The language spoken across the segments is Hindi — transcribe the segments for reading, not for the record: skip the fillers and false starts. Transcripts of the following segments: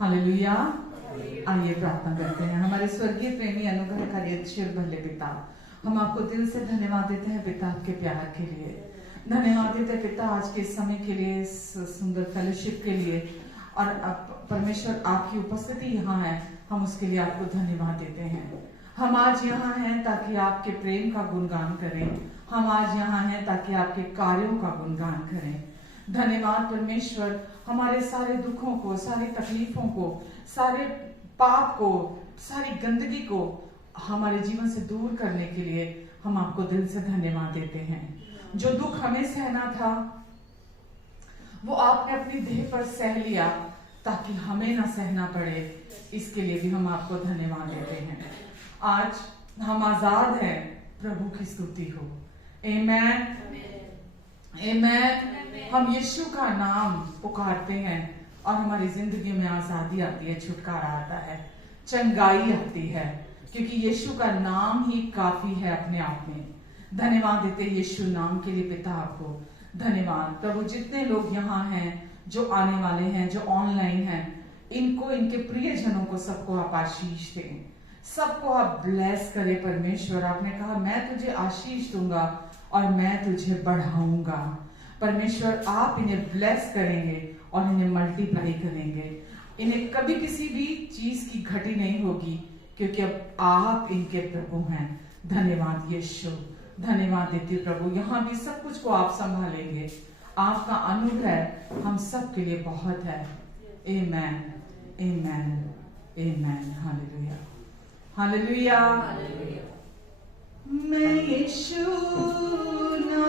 हालेलुया। आइए प्रार्थना करते हैं। हमारे स्वर्गीय प्रेमी अनुग्रहकारी ईश्वर भले पिता, हम आपको दिल से धन्यवाद देते हैं पिता आपके प्यार के लिए। धन्यवाद देते हैं पिता आज के समय के लिए, इस सुंदर फेलोशिप के लिए, और परमेश्वर आपकी उपस्थिति यहाँ है, हम उसके लिए आपको धन्यवाद देते हैं। हम आज यहाँ हैं ताकि आपके प्रेम का गुणगान करें। हम आज यहाँ हैं ताकि आपके कार्यों का गुणगान करें। धन्यवाद परमेश्वर, हमारे सारे दुखों को, सारी तकलीफों को, सारे पाप को, सारी गंदगी को हमारे जीवन से दूर करने के लिए हम आपको दिल से धन्यवाद देते हैं। जो दुख हमें सहना था वो आपने अपनी देह पर सह लिया ताकि हमें ना सहना पड़े, इसके लिए भी हम आपको धन्यवाद देते हैं। आज हम आजाद हैं, प्रभु की स्तुति हो। आमेन, आमेन। हम यीशु का नाम पुकारते हैं और हमारी जिंदगी में आजादी आती है, छुटकारा आता है, चंगाई आती है, क्योंकि यीशु का नाम ही काफी है अपने आप में। धन्यवाद देते यीशु नाम के लिए पिता आपको धन्यवाद। प्रभु जितने लोग यहाँ हैं, जो आने वाले हैं, जो ऑनलाइन हैं, इनको, इनके प्रियजनों को, सबको आप आशीष दें, सबको आप ब्लेस करें परमेश्वर। आपने कहा मैं तुझे आशीष दूंगा और मैं तुझे बढ़ाऊंगा। परमेश्वर आप इन्हें ब्लेस करेंगे और इन्हें मल्टीप्लाई करेंगे। इन्हें कभी किसी भी चीज की घटी नहीं होगी, क्योंकि अब आप इनके प्रभु हैं। धन्यवाद यीशु, धन्यवाद देती हूँ प्रभु, यहाँ भी सब कुछ को आप संभालेंगे। आपका अनुग्रह हम सब के लिए बहुत है। Amen, amen, amen. Hallelujah, hallelujah. मैं यीशु ना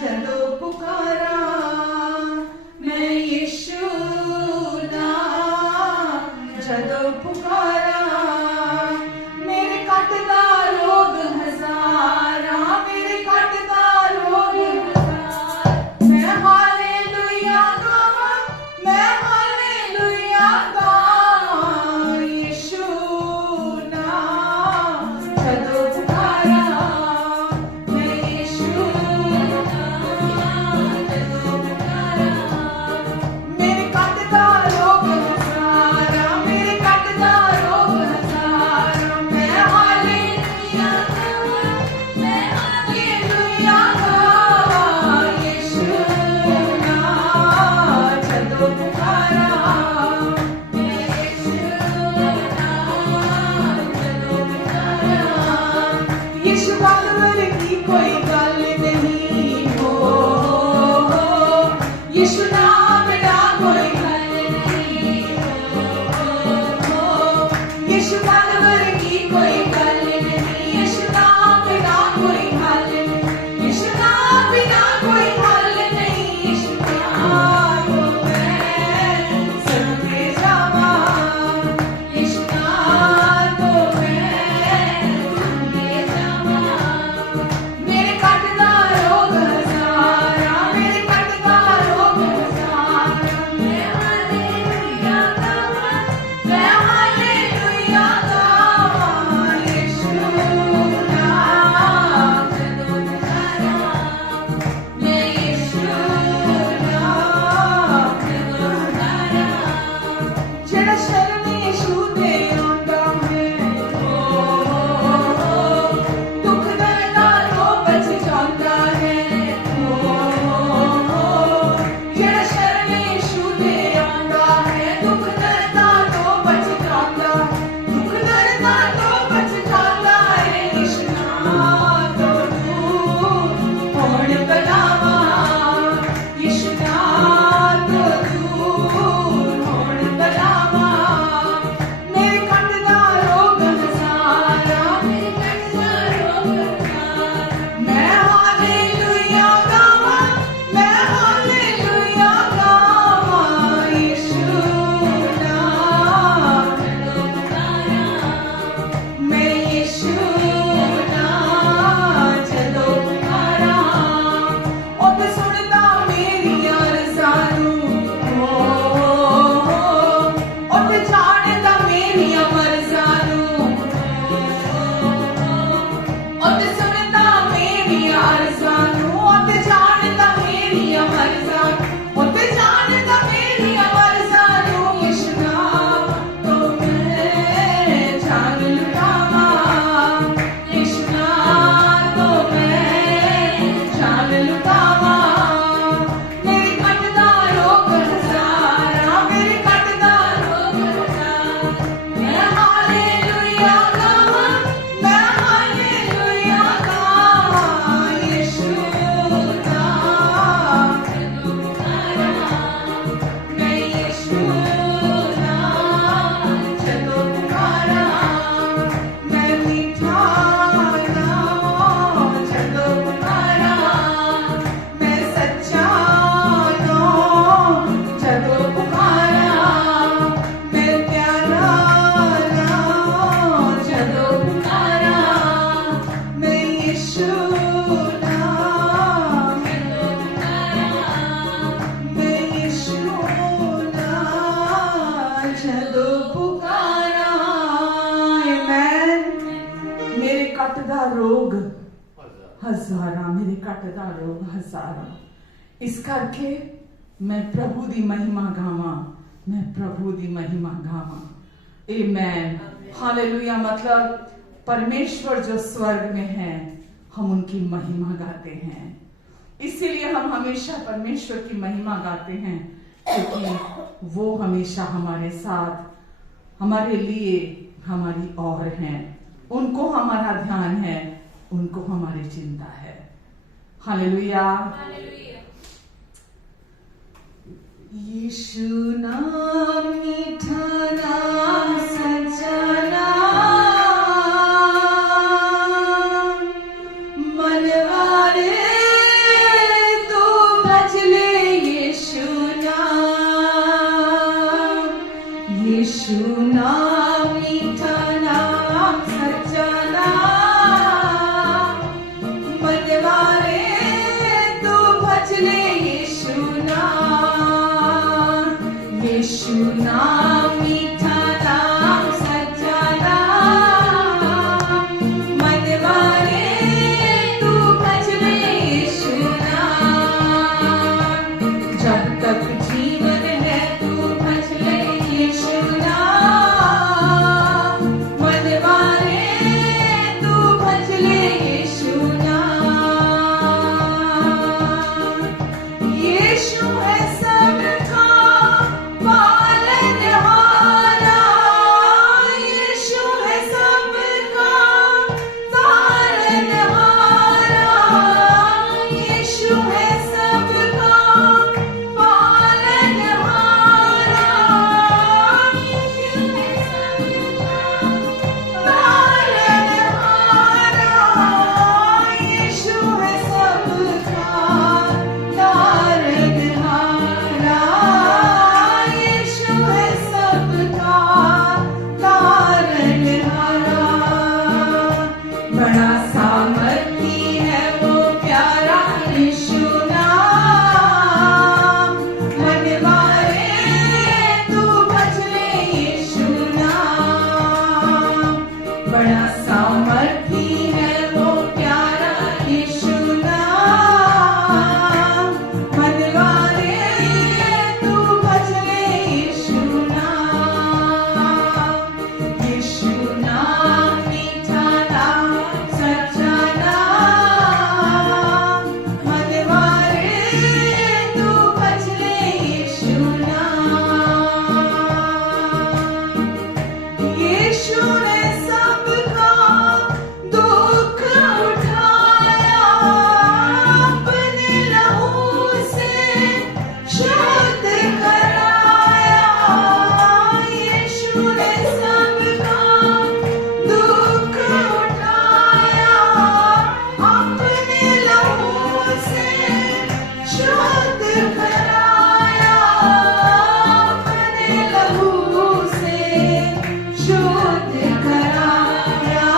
जदों पुकारा, मैं यीशु ना जदों पुकारा, मेरे कटदा रोग हजारा, मेरे कटदा रोग हजारा, मैं हालेलुया गावां, मैं हालेलुया गावां। यीशु ना जदों पुकारा, मैं यीशु ना जदों पुकारा, मेरे कटदा रोग हजारा, मेरे कटदा कटदा रोग हजारा, मेरे कटदा रोग हजारा। इस करके मैं प्रभु दी महिमा गावा, मैं प्रभु दी महिमा गावा। आमेन, हालेलुया। मतलब परमेश्वर जो स्वर्ग में है, हम उनकी महिमा गाते हैं। इसीलिए हम हमेशा परमेश्वर की महिमा गाते हैं, क्योंकि वो हमेशा हमारे साथ, हमारे लिए, हमारी और हैं। उनको हमारा ध्यान है, उनको हमारी चिंता है। हालेलुया। यीशु नाम मीठा नाम, सच्चा नाम, मनवारे तू भज ले यीशु नाम। यीशु नाम मीठा नाम, सच्चा नाम, मनवारे तू भज ले यीशु नाम। यीशु नाम मीठा नाम, सच्चा नाम, मनवारे तू भज ले यीशु नाम। जब तक जीवन है तू भज ले यीशु नाम, मनवारे तू भज ले यीशु नाम। यीशु है सबका पालनहारा, यीशु है सबका तारनहारा, यीशु है सबका पालनहारा, यीशु है सबका तारनहारा, यीशु है सबका तारनहारा, यीशु है सबका तारनहारा। बड़ा सामर्थी है वो प्यारा यीशु नाम, मनवारे तू भज ले यीशु नाम। बड़ा सामर्थी है वो प्यारा यीशु नाम, मनवारे तू भज ले यीशु नाम। यीशु नाम मीठा नाम, सच्चा नाम, मनवारे तू भज ले यीशु नाम। यीशु ने सबका दुख उठाया, अपने लहू से शुद्ध कराया। यीशु ने सबका दुख उठाया, अपने लहू से शुद्ध कराया, अपने लहू से शुद्ध कराया,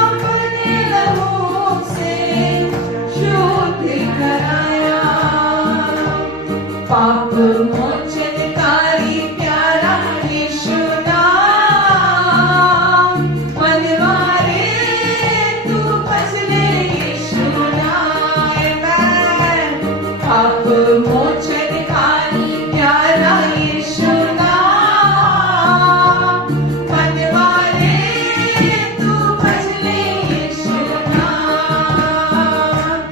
अपने लहू से शुद्ध कराया। पाप मोचनकारी प्यारा यीशु नाम, मनवारे तू भज ले यीशु नाम। पाप मोचनकारी प्यारा यीशु नाम, मनवारे तू भज ले यीशु नाम।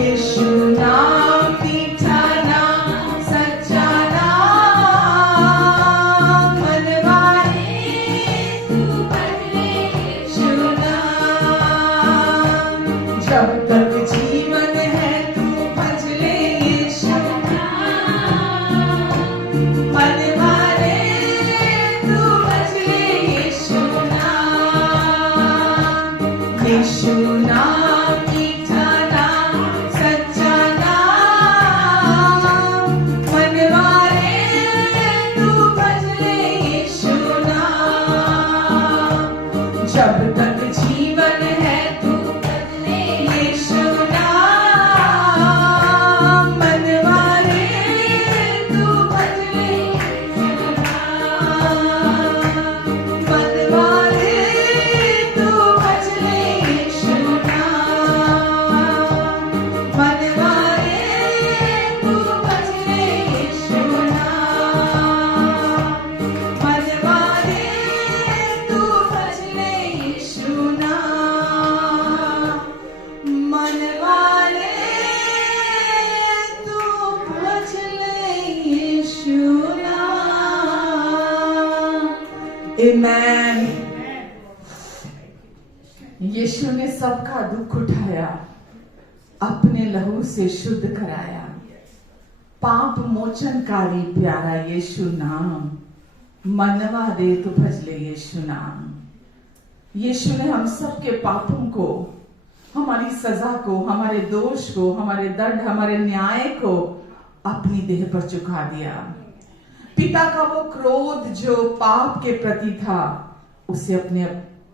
यीशु नाम मीठा नाम, सच्चा नाम, मनवारे तू भज ले यीशु नाम। जब तक जीवन है तू भज ले यीशु नाम, मनवारे तू भज ले यीशु नाम। यीशु नाम मीठा नाम, सच्चा नाम, मनवारे तू भज ले यीशु नाम। जब तक जीवन है तू भज ले यीशु नाम, मनवारे तू भज ले यीशु नाम, मनवारे तू भज ले आमेन। यीशु ने सबका दुख उठाया, अपने लहू से शुद्ध कराया। पाप मोचनकारी प्यारा यीशु नाम, मनवा दे तो भजले यीशु नाम। यीशु ने हम सबके पापों को, हमारी सजा को, हमारे दोष को, हमारे दंड, हमारे न्याय को अपनी देह पर चुका दिया। पिता का वो क्रोध जो पाप के प्रति था, उसे अपने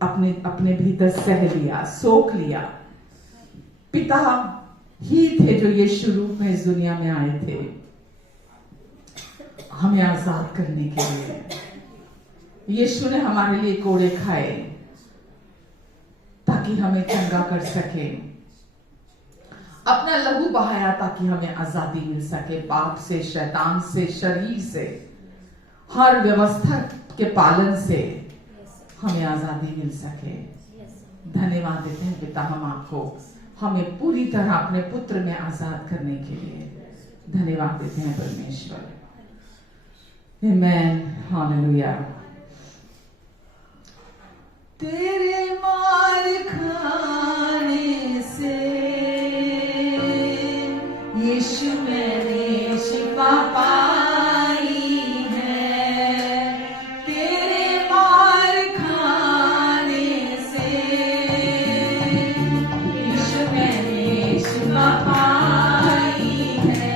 अपने अपने भीतर सह लिया, सोख लिया। पिता ही थे जो यीशु रूप में इस दुनिया में आए थे हमें आजाद करने के लिए। यीशु ने हमारे लिए कोड़े खाए ताकि हमें चंगा कर सके, अपना लहू बहाया ताकि हमें आजादी मिल सके पाप से, शैतान से, शरीर से, हर व्यवस्था के पालन से हमें आजादी मिल सके। धन्यवाद देते हैं पिता हम आपको, हमें पूरी तरह अपने पुत्र में आजाद करने के लिए धन्यवाद देते हैं परमेश्वर। आमेन, हालेलुया। तेरे मार खाने से यीशु मैंने शिफा पाई है। तेरे मार खाने से यीशु मैंने शिफा पाई है।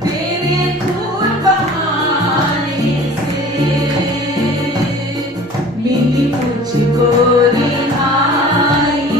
तेरे खून बहाने से मिली मुझको रिहाई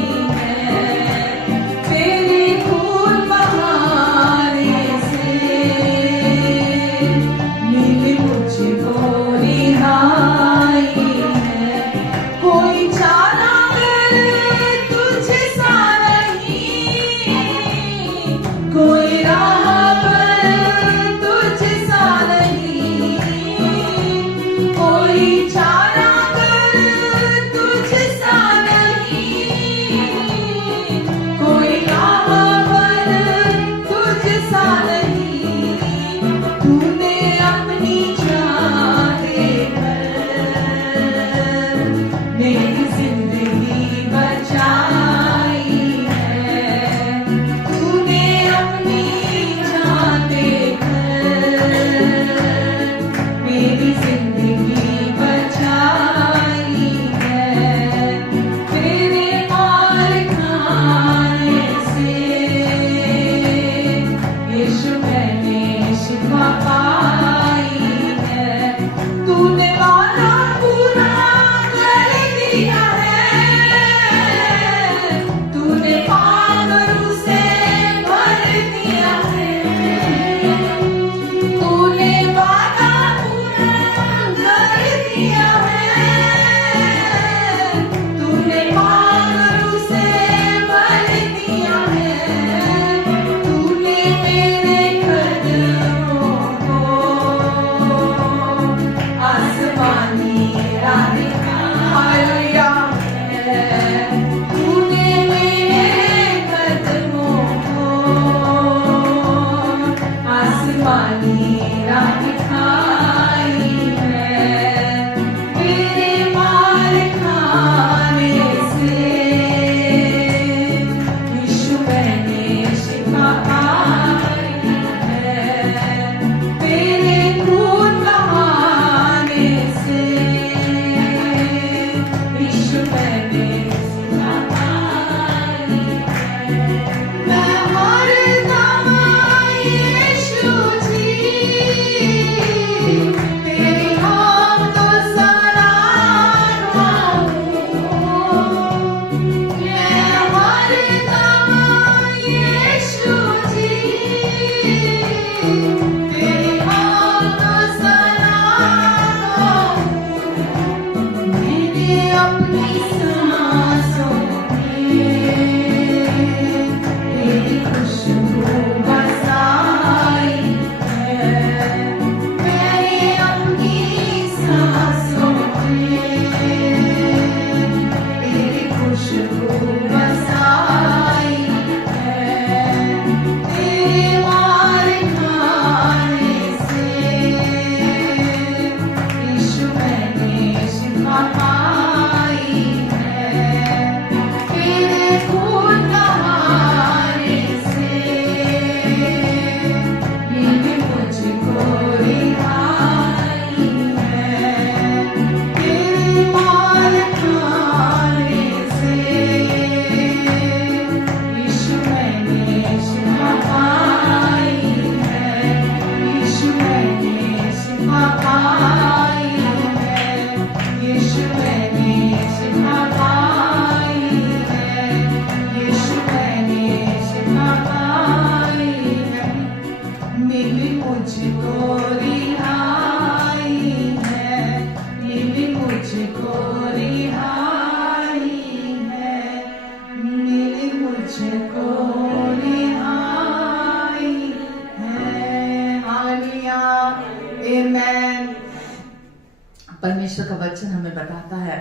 परमेश्वर का वचन हमें बताता है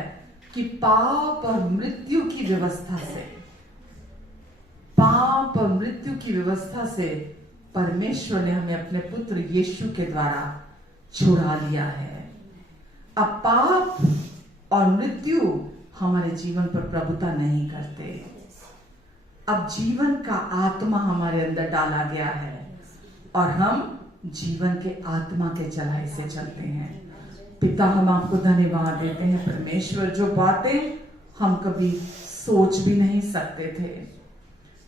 कि पाप और मृत्यु की व्यवस्था से, पाप और मृत्यु की व्यवस्था से परमेश्वर ने हमें अपने पुत्र यीशु के द्वारा छुड़ा लिया है। अब पाप और मृत्यु हमारे जीवन पर प्रभुता नहीं करते। अब जीवन का आत्मा हमारे अंदर डाला गया है और हम जीवन के आत्मा के चलाई से चलते हैं। पिता, हम आपको धन्यवाद देते हैं परमेश्वर, जो बातें हम कभी सोच भी नहीं सकते थे,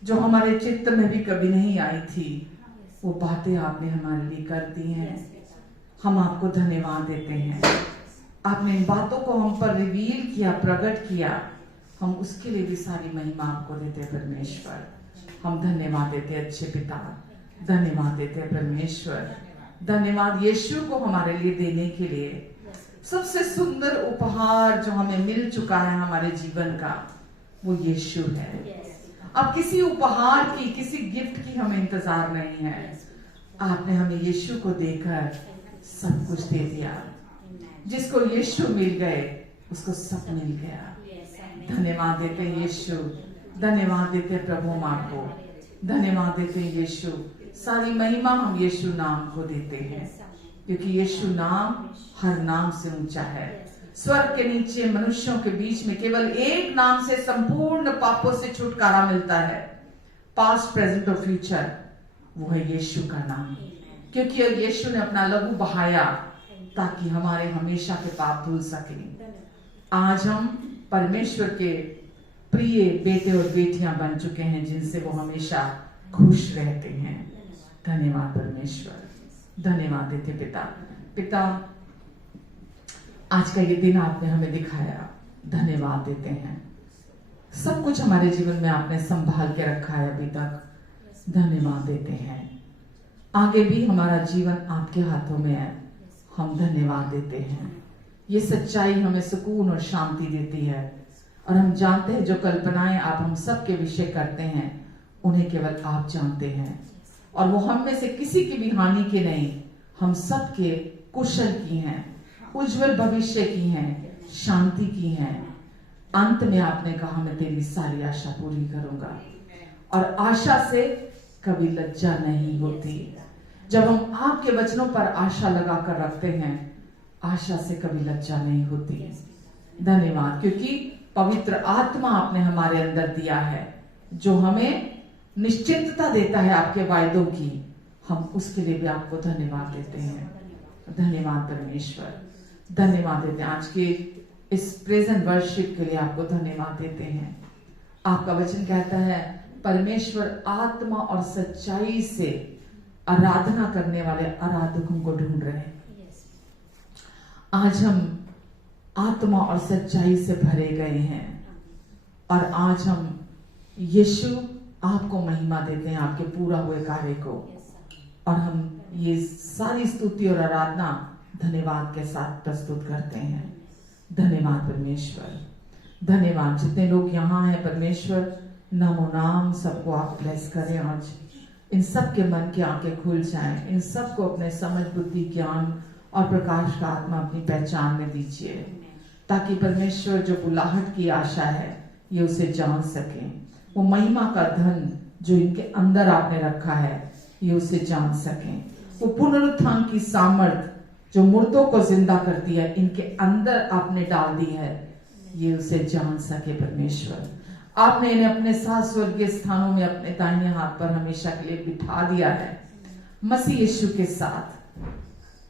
जो हमारे चित्त में भी कभी नहीं आई थी, वो बातें आपने हमारे लिए कर दी हैं। हम आपको धन्यवाद देते हैं। आपने इन बातों को हम पर रिवील किया, प्रकट किया, हम उसके लिए भी सारी महिमा आपको देते हैं परमेश्वर। हम धन्यवाद देते हैं अच्छे पिता, धन्यवाद देते हैं परमेश्वर। धन्यवाद यीशु को हमारे लिए देने के लिए। सबसे सुंदर उपहार जो हमें मिल चुका है हमारे जीवन का, वो यीशु है। अब किसी उपहार की, किसी गिफ्ट की हमें इंतजार नहीं है। आपने हमें यीशु को देकर सब कुछ दे दिया। जिसको यीशु मिल गए उसको सब मिल गया। धन्यवाद देते हैं यीशु, धन्यवाद देते हैं प्रभु माँ को, धन्यवाद देते हैं यीशु। सारी महिमा हम यीशु नाम को देते हैं, क्योंकि यीशु नाम हर नाम से ऊंचा है। स्वर्ग के नीचे मनुष्यों के बीच में केवल एक नाम से संपूर्ण पापों से छुटकारा मिलता है, पास्ट, प्रेजेंट और फ्यूचर। वो है यीशु का नाम, क्योंकि यीशु ने अपना लहू बहाया ताकि हमारे हमेशा के पाप धुल सके। आज हम परमेश्वर के प्रिय बेटे और बेटियां बन चुके हैं, जिनसे वो हमेशा खुश रहते हैं। धन्यवाद परमेश्वर, धन्यवाद देते पिता। पिता, आज का ये दिन आपने हमें दिखाया, धन्यवाद देते हैं। सब कुछ हमारे जीवन में आपने संभाल के रखा है अभी तक, धन्यवाद देते हैं। आगे भी हमारा जीवन आपके हाथों में है, हम धन्यवाद देते हैं। ये सच्चाई हमें सुकून और शांति देती है, और हम जानते हैं जो कल्पनाएं आप हम सब के विषय करते हैं, उन्हें केवल आप जानते हैं, और वो हम में से किसी की भी हानि के नहीं, हम सब के कुशल की हैं, उज्जवल भविष्य की हैं, शांति की हैं। अंत में आपने कहा, मैं तेरी सारी आशा पूरी करूंगा, और आशा से कभी लज्जा नहीं होती। जब हम आपके वचनों पर आशा लगाकर रखते हैं, आशा से कभी लज्जा नहीं होती। धन्यवाद, क्योंकि पवित्र आत्मा आपने हमारे अंदर दिया है, जो हमें निश्चिंतता देता है आपके वायदों की। हम उसके लिए भी आपको धन्यवाद देते हैं। धन्यवाद परमेश्वर, धन्यवाद देते हैं। आज के इस प्रेजेंट वर्शिप के लिए आपको धन्यवाद देते हैं। आपका वचन कहता है, परमेश्वर आत्मा और सच्चाई से आराधना करने वाले आराधकों को ढूंढ रहे हैं। आज हम आत्मा और सच्चाई से भरे गए हैं, और आज हम यीशु आपको महिमा देते हैं, आपके पूरा हुए कार्य को, और हम ये सारी स्तुति और आराधना धन्यवाद के साथ प्रस्तुत करते हैं। धन्यवाद परमेश्वर, धन्यवाद। जितने लोग यहाँ हैं परमेश्वर, नामो नाम सबको आप ब्लेस करें। आज इन सब के मन की आंखें खुल जाएं, इन सब को अपने समझ, बुद्धि, ज्ञान और प्रकाश का आत्मा अपनी पहचान में दीजिए, ताकि परमेश्वर जो बुलाहट की आशा है ये उसे जान सके। वो महिमा का धन जो इनके अंदर आपने रखा है ये उसे जान सके। वो पुनरुत्थान की सामर्थ जो मुर्दों को जिंदा करती है, इनके अंदर आपने डाल दी है, ये उसे जान सके। परमेश्वर, आपने इन्हें अपने साथ स्वर्गीय स्थानों में अपने दाहिने हाथ पर हमेशा के लिए बिठा दिया है मसीह यीशु के साथ।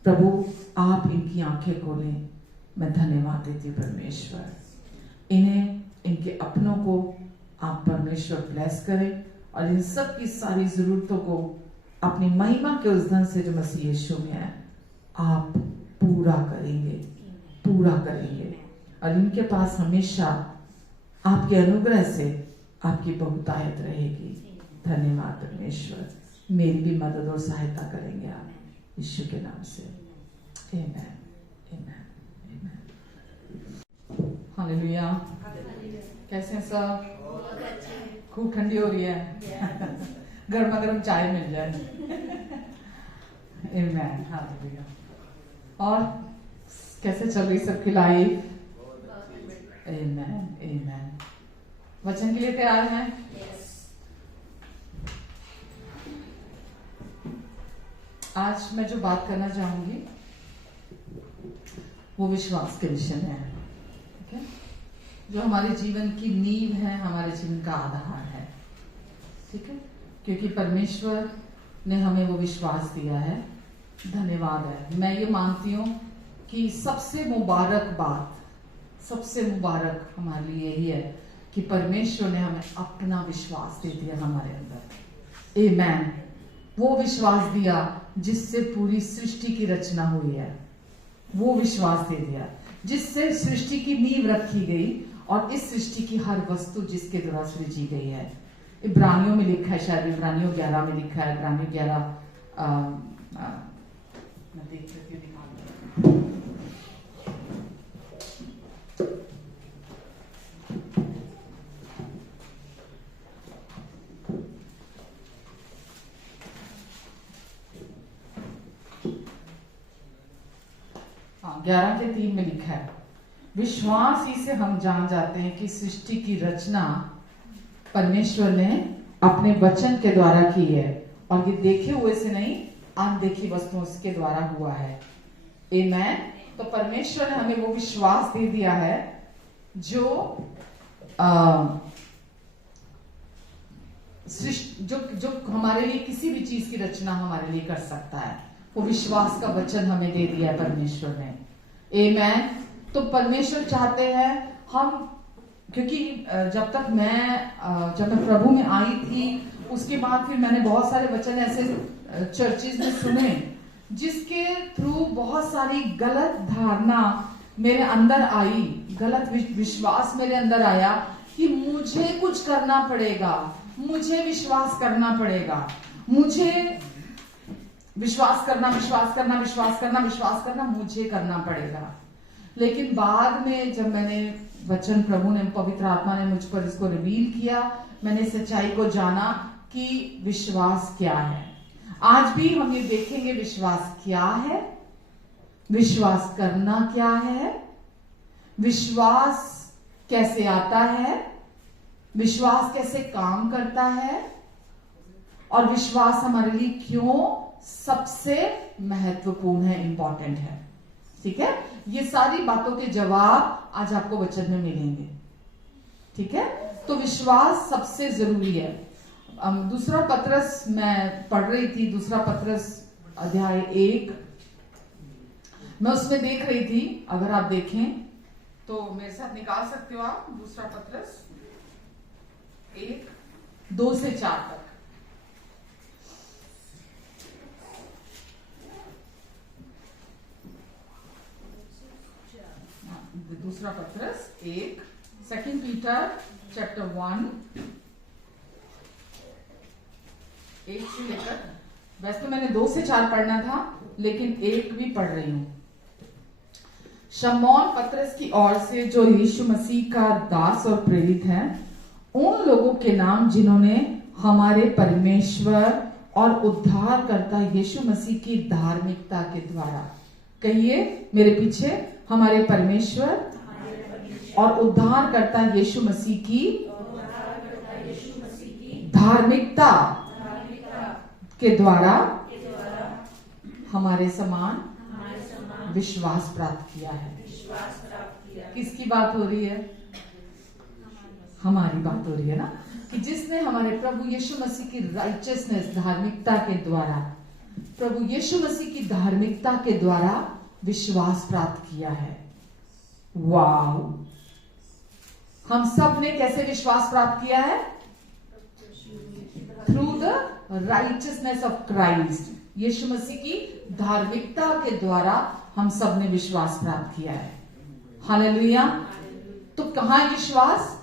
प्रभु, आप इनकी आंखें खोलें। मैं धन्यवाद देती हूँ परमेश्वर, इन्हें, इनके अपनों को आप परमेश्वर ब्लेस करें, और इन सब की सारी जरूरतों को अपनी महिमा के उस धन से जो मसीह यीशु में है आप पूरा करेंगे, पूरा करेंगे। और इनके पास हमेशा आपके अनुग्रह से आपकी बहुतायत रहेगी। धन्यवाद परमेश्वर, मेरी भी मदद और सहायता करेंगे आप, यीशु के नाम से। आमेन, आमेन, आमेन। हालेलुया। कैसे हैं सब? खूब ठंडी हो रही है, गर्मा गर्म चाय मिल जाए। आमेन, हालेलुया। और कैसे चल रही सबकी लाइफ? आमेन, आमेन। वचन के लिए तैयार हैं? आज मैं जो बात करना चाहूंगी वो विश्वास के विषय में है, ठीक है? जो हमारे जीवन की नींव है, हमारे जीवन का आधार है, ठीक है? क्योंकि परमेश्वर ने हमें वो विश्वास दिया है। धन्यवाद है। मैं ये मानती हूँ कि सबसे मुबारक बात, सबसे मुबारक हमारे लिए यही है कि परमेश्वर ने हमें अपना विश्वास दे दिया हमारे अंदर। आमेन। वो विश्वास दिया जिससे पूरी सृष्टि की रचना हुई है, वो विश्वास दे दिया जिससे सृष्टि की नींव रखी गई और इस सृष्टि की हर वस्तु जिसके द्वारा सृजी गई है। इब्रानियों में लिखा है, शायद इब्रानियों 11 में लिखा है, इब्रानियों 11 मैं देख लेती हूँ, हाँ 11:3 में लिखा है, विश्वास ही से हम जान जाते हैं कि सृष्टि की रचना परमेश्वर ने अपने वचन के द्वारा की है और ये देखे हुए से नहीं, अनदेखी वस्तुओं के द्वारा हुआ है। आमेन। तो परमेश्वर ने हमें वो विश्वास दे दिया है जो जो हमारे लिए किसी भी चीज की रचना हमारे लिए कर सकता है। वो विश्वास का वचन हमें दे दिया है परमेश्वर ने। आमेन। तो परमेश्वर चाहते हैं हम, क्योंकि जब मैं प्रभु में आई थी, उसके बाद फिर मैंने बहुत सारे वचन ऐसे चर्चिज में सुने जिसके थ्रू बहुत सारी गलत धारणा मेरे अंदर आई, गलत विश्वास मेरे अंदर आया कि मुझे कुछ करना पड़ेगा, मुझे विश्वास करना पड़ेगा, मुझे विश्वास करना मुझे करना पड़ेगा। लेकिन बाद में जब मैंने वचन, प्रभु ने, पवित्र आत्मा ने मुझ पर इसको रिवील किया, मैंने सच्चाई को जाना कि विश्वास क्या है। आज भी हम ये देखेंगे विश्वास क्या है, विश्वास करना क्या है, विश्वास कैसे आता है, विश्वास कैसे काम करता है और विश्वास हमारे लिए क्यों सबसे महत्वपूर्ण है, इंपॉर्टेंट है। ठीक है? ये सारी बातों के जवाब आज आपको वचन में मिलेंगे। ठीक है? तो विश्वास सबसे जरूरी है। दूसरा पत्रस मैं पढ़ रही थी, दूसरा पत्रस अध्याय 1, मैं उसमें देख रही थी। अगर आप देखें तो मेरे साथ निकाल सकते हो आप। दूसरा पत्रस 1:2 से 4 तक। दूसरा पत्रस 1, 2 पीटर चैप्टर 1, 1 से लेकर, वैसे तो मैंने 2 से 4 पढ़ना था, लेकिन 1 भी पढ़ रही हूं। शमौन पत्रस की ओर से, जो यीशु मसीह का दास और प्रेरित है, उन लोगों के नाम जिन्होंने हमारे परमेश्वर और उद्धारकर्ता यीशु मसीह की धार्मिकता के द्वारा, कहिए मेरे पीछे, हमारे परमेश्वर और उद्धारकर्ता यीशु मसीह की धार्मिकता के द्वारा हमारे समान विश्वास प्राप्त किया है। किसकी बात हो रही है? हमारी बात हो रही है ना, कि जिसने हमारे प्रभु यीशु मसीह की राइचियसनेस, धार्मिकता के द्वारा, प्रभु यीशु मसीह की धार्मिकता के द्वारा विश्वास प्राप्त किया है। वाह! हम सब ने कैसे विश्वास प्राप्त किया है? Through the righteousness of Christ. Yeshu Masih की धार्मिकता के द्वारा हम सब ने विश्वास प्राप्त किया है। हालेलुया! तो कहां है विश्वास?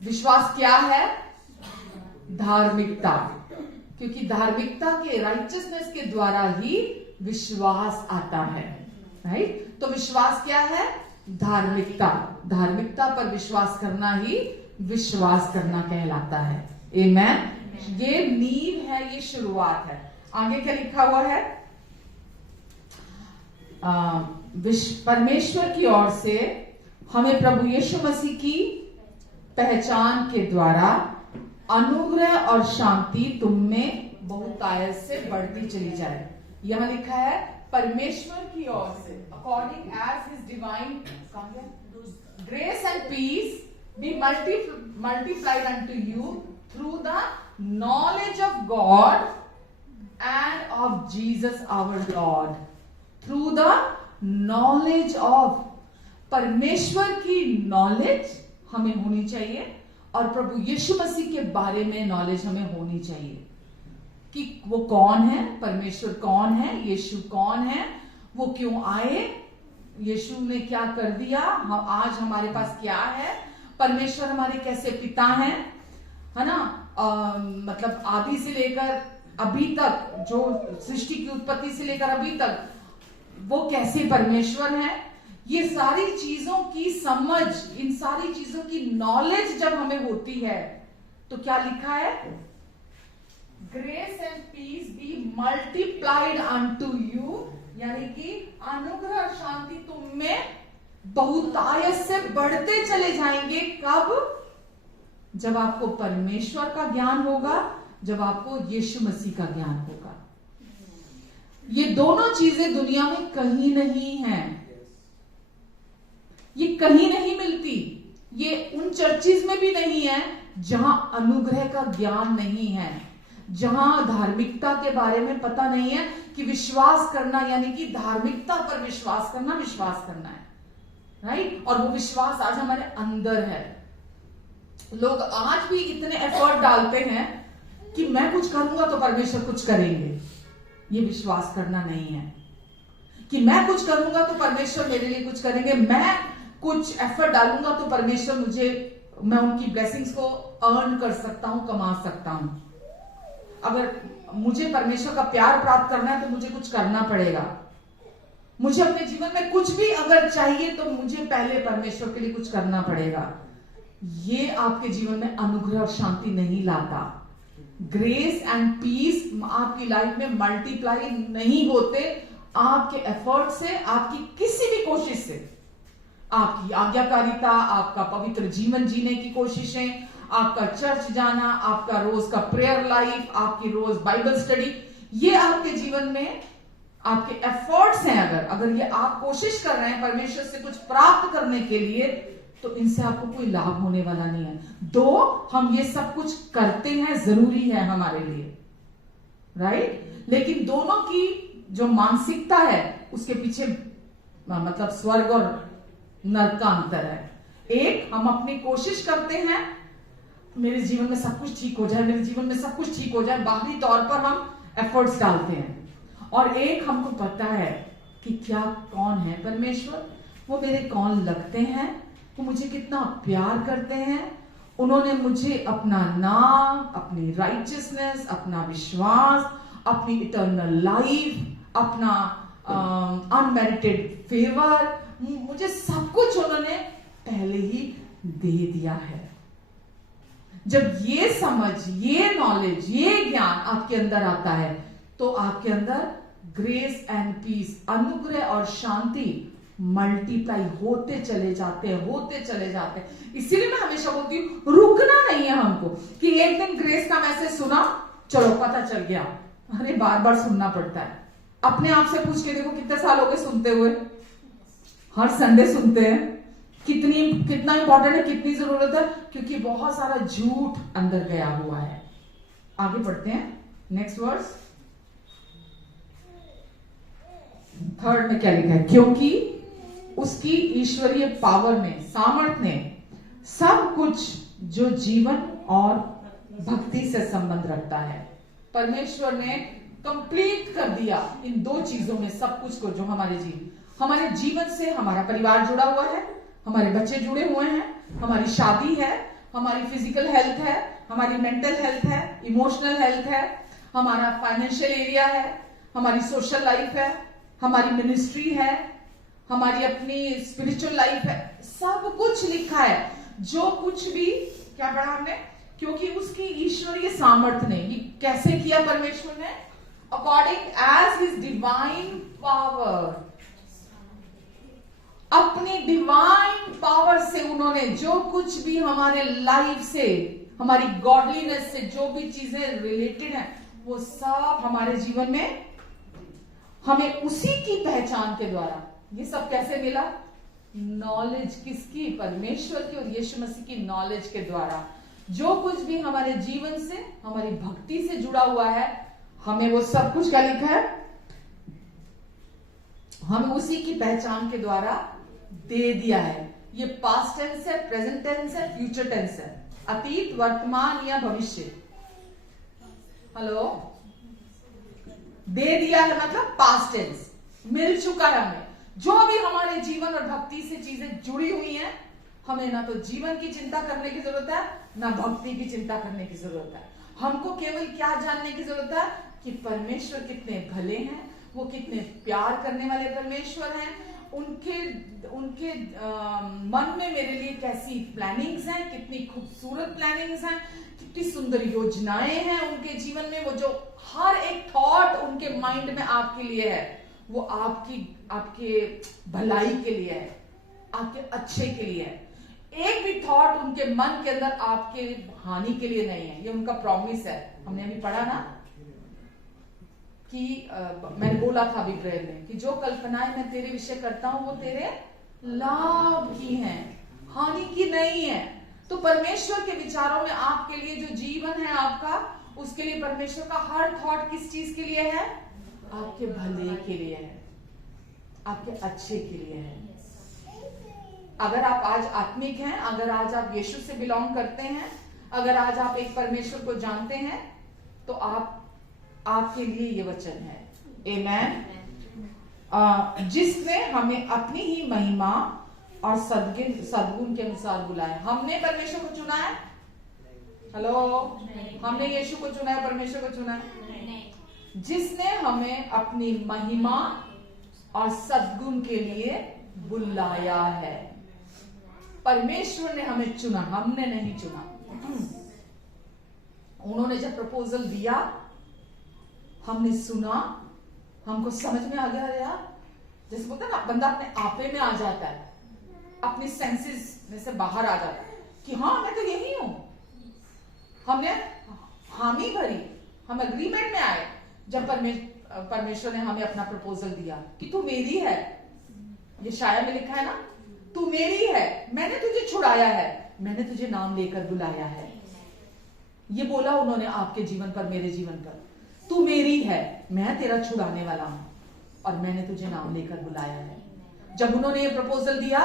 विश्वास क्या है? धार्मिकता। क्योंकि धार्मिकता के, राइचियसनेस के द्वारा ही विश्वास आता है। राइट? तो विश्वास क्या है? धार्मिकता। धार्मिकता पर विश्वास करना ही विश्वास करना कहलाता है। आमेन। ये नींव है, ये शुरुआत है। आगे क्या लिखा हुआ है? परमेश्वर की ओर से हमें प्रभु यीशु मसीह की पहचान के द्वारा अनुग्रह और शांति तुम में बहुतायत से बढ़ती चली जाए। यहां लिखा है परमेश्वर की ओर से, according as his divine grace and peace be multiplied unto you through the knowledge of God and of Jesus our lord. Through the knowledge of, परमेश्वर की नॉलेज हमें होनी चाहिए और प्रभु यीशु मसीह के बारे में नॉलेज हमें होनी चाहिए कि वो कौन है, परमेश्वर कौन है, यीशु कौन है, वो क्यों आए, यीशु ने क्या कर दिया, हम आज हमारे पास क्या है, परमेश्वर हमारे कैसे पिता हैं, है ना। मतलब आदि से लेकर अभी तक, जो सृष्टि की उत्पत्ति से लेकर अभी तक वो कैसे परमेश्वर है, ये सारी चीजों की समझ, इन सारी चीजों की नॉलेज जब हमें होती है तो क्या लिखा है, grace and peace be multiplied unto you, यानी कि अनुग्रह और शांति तुम में बहुतायत से बढ़ते चले जाएंगे। कब? जब आपको परमेश्वर का ज्ञान होगा, जब आपको यीशु मसीह का ज्ञान होगा। ये दोनों चीजें दुनिया में कहीं नहीं है, ये कहीं नहीं मिलती, ये उन चर्चिज में भी नहीं है जहां अनुग्रह का ज्ञान नहीं है, जहां धार्मिकता के बारे में पता नहीं है कि विश्वास करना, यानी कि धार्मिकता पर विश्वास करना है, राइट। और वो विश्वास आज हमारे अंदर है। लोग आज भी इतने एफर्ट डालते हैं कि मैं कुछ करूंगा तो परमेश्वर कुछ करेंगे। ये विश्वास करना नहीं है कि मैं कुछ करूंगा तो परमेश्वर मेरे लिए कुछ करेंगे, मैं कुछ एफर्ट डालूंगा तो परमेश्वर मैं उनकी ब्लेसिंग्स को अर्न कर सकता हूं, कमा सकता हूं। अगर मुझे परमेश्वर का प्यार प्राप्त करना है तो मुझे कुछ करना पड़ेगा। मुझे अपने जीवन में कुछ भी अगर चाहिए तो मुझे पहले परमेश्वर के लिए कुछ करना पड़ेगा। ये आपके जीवन में अनुग्रह और शांति नहीं लाता। ग्रेस एंड पीस आपकी लाइफ में मल्टीप्लाई नहीं होते आपके एफर्ट से, आपकी किसी भी कोशिश से। आपकी आज्ञाकारिता, आपका पवित्र जीवन जीने की कोशिशें, आपका चर्च जाना, आपका रोज का प्रेयर लाइफ, आपकी रोज बाइबल स्टडी, ये आपके जीवन में आपके एफर्ट्स हैं। अगर ये आप कोशिश कर रहे हैं परमेश्वर से कुछ प्राप्त करने के लिए, तो इनसे आपको कोई लाभ होने वाला नहीं है। दो हम ये सब कुछ करते हैं, जरूरी है हमारे लिए, राइट। लेकिन दोनों की जो मानसिकता है उसके पीछे मतलब स्वर्ग और नरक का अंतर है। एक, हम अपनी कोशिश करते हैं मेरे जीवन में सब कुछ ठीक हो जाए, मेरे जीवन में सब कुछ ठीक हो जाए, बाहरी तौर पर हम एफर्ट्स डालते हैं। और एक, हमको पता है कि क्या कौन है परमेश्वर, वो मेरे कौन लगते हैं, वो मुझे कितना प्यार करते हैं, उन्होंने मुझे अपना नाम, अपनी राइचियसनेस, अपना विश्वास, अपनी इटर्नल लाइफ, अपना अनमेरिटेड फेवर, मुझे सब कुछ उन्होंने पहले ही दे दिया है। जब ये समझ, ये नॉलेज, ये ज्ञान आपके अंदर आता है तो आपके अंदर ग्रेस एंड पीस, अनुग्रह और शांति मल्टीप्लाई होते चले जाते हैं। इसीलिए मैं हमेशा बोलती हूं रुकना नहीं है हमको कि एक दिन ग्रेस का मैसेज सुना, चलो पता चल गया। अरे बार बार सुनना पड़ता है। अपने आप से पूछ के देखो कितने साल हो गए सुनते हुए, हर संडे सुनते हैं। कितना इंपॉर्टेंट है, कितनी जरूरत है, क्योंकि बहुत सारा झूठ अंदर गया हुआ है। आगे बढ़ते हैं, नेक्स्ट वर्स। थर्ड में क्या लिखा है, क्योंकि उसकी ईश्वरीय पावर में, सामर्थ ने सब कुछ जो जीवन और भक्ति से संबंध रखता है, परमेश्वर ने कंप्लीट कर दिया इन दो चीजों में सब कुछ को। जो हमारे जीवन से हमारा परिवार जुड़ा हुआ है, हमारे बच्चे जुड़े हुए हैं, हमारी शादी है, हमारी फिजिकल हेल्थ है, हमारी मेंटल हेल्थ है, इमोशनल हेल्थ है, हमारा फाइनेंशियल एरिया है, हमारी सोशल लाइफ है, हमारी मिनिस्ट्री है, हमारी अपनी स्पिरिचुअल लाइफ है। सब कुछ लिखा है। जो कुछ भी, क्या पढ़ा हमने, क्योंकि उसकी ईश्वरीय सामर्थ्य ने, ये कैसे किया परमेश्वर ने, according as his divine power, अपनी डिवाइन पावर से उन्होंने जो कुछ भी हमारे लाइफ से, हमारी गॉडलीनेस से जो भी चीजें रिलेटेड हैं, वो सब हमारे जीवन में हमें उसी की पहचान के द्वारा, ये सब कैसे मिला? नॉलेज किसकी? परमेश्वर की और यीशु मसीह की नॉलेज के द्वारा। जो कुछ भी हमारे जीवन से, हमारी भक्ति से जुड़ा हुआ है, हमें वो सब कुछ क्या लिखा है? हमें उसी की पहचान के द्वारा दे दिया है। ये पास्ट टेंस है, प्रेजेंट टेंस है, फ्यूचर टेंस है, अतीत, वर्तमान या भविष्य। हेलो, दे दिया है मतलब पास्ट टेंस, मिल चुका है हमें। जो भी हमारे जीवन और भक्ति से चीजें जुड़ी हुई हैं, हमें ना तो जीवन की चिंता करने की जरूरत है, ना भक्ति की चिंता करने की जरूरत है। हमको केवल क्या जानने की जरूरत है कि परमेश्वर कितने भले हैं, वो कितने प्यार करने वाले परमेश्वर हैं, उनके मन में मेरे लिए कैसी प्लानिंग्स हैं, कितनी खूबसूरत प्लानिंग्स हैं, कितनी सुंदर योजनाएं हैं उनके जीवन में। वो जो हर एक थॉट उनके माइंड में आपके लिए है, वो आपके भलाई के लिए है, आपके अच्छे के लिए है। एक भी थॉट उनके मन के अंदर आपके हानि के लिए नहीं है। ये उनका प्रॉमिस है। हमने अभी पढ़ा ना कि मैंने बोला था अभी प्रेयर में कि जो कल्पनाएं मैं तेरे विषय करता हूं वो तेरे लाभ की हैं, हानि की नहीं है। तो परमेश्वर के विचारों में आपके लिए जो जीवन है आपका, उसके लिए परमेश्वर का हर थॉट किस चीज के लिए है? आपके भले के लिए है, आपके अच्छे के लिए है। अगर आप आज आत्मिक हैं, अगर आज आप यीशु से बिलोंग करते हैं, अगर आज आप एक परमेश्वर को जानते हैं, तो आपके लिए ये वचन है। आमेन। जिसने हमें अपनी ही महिमा और सद्गुण के अनुसार बुलाया। हमने परमेश्वर को चुना है? हेलो, हमने यीशु को चुना है, परमेश्वर को चुना है? जिसने हमें अपनी महिमा और सद्गुण के लिए बुलाया है। परमेश्वर ने हमें चुना, हमने नहीं चुना। उन्होंने जब प्रपोजल दिया, हमने सुना, हमको समझ में आ गया। यार, जैसे बोलते हैं ना, बंदा अपने आपे में आ जाता है, अपनी सेंसेस में से बाहर आ जाता है कि हाँ मैं तो यही हूं। हमने हामी भरी, हम एग्रीमेंट में आए जब परमेश्वर ने हमें अपना प्रपोजल दिया कि तू मेरी है। ये शाया में लिखा है ना, तू मेरी है, मैंने तुझे छुड़ाया है, मैंने तुझे नाम लेकर बुलाया है। ये बोला उन्होंने आपके जीवन पर, मेरे जीवन पर, तू मेरी है, मैं तेरा छुड़ाने वाला हूं और मैंने तुझे नाम लेकर बुलाया है। जब उन्होंने ये प्रपोजल दिया,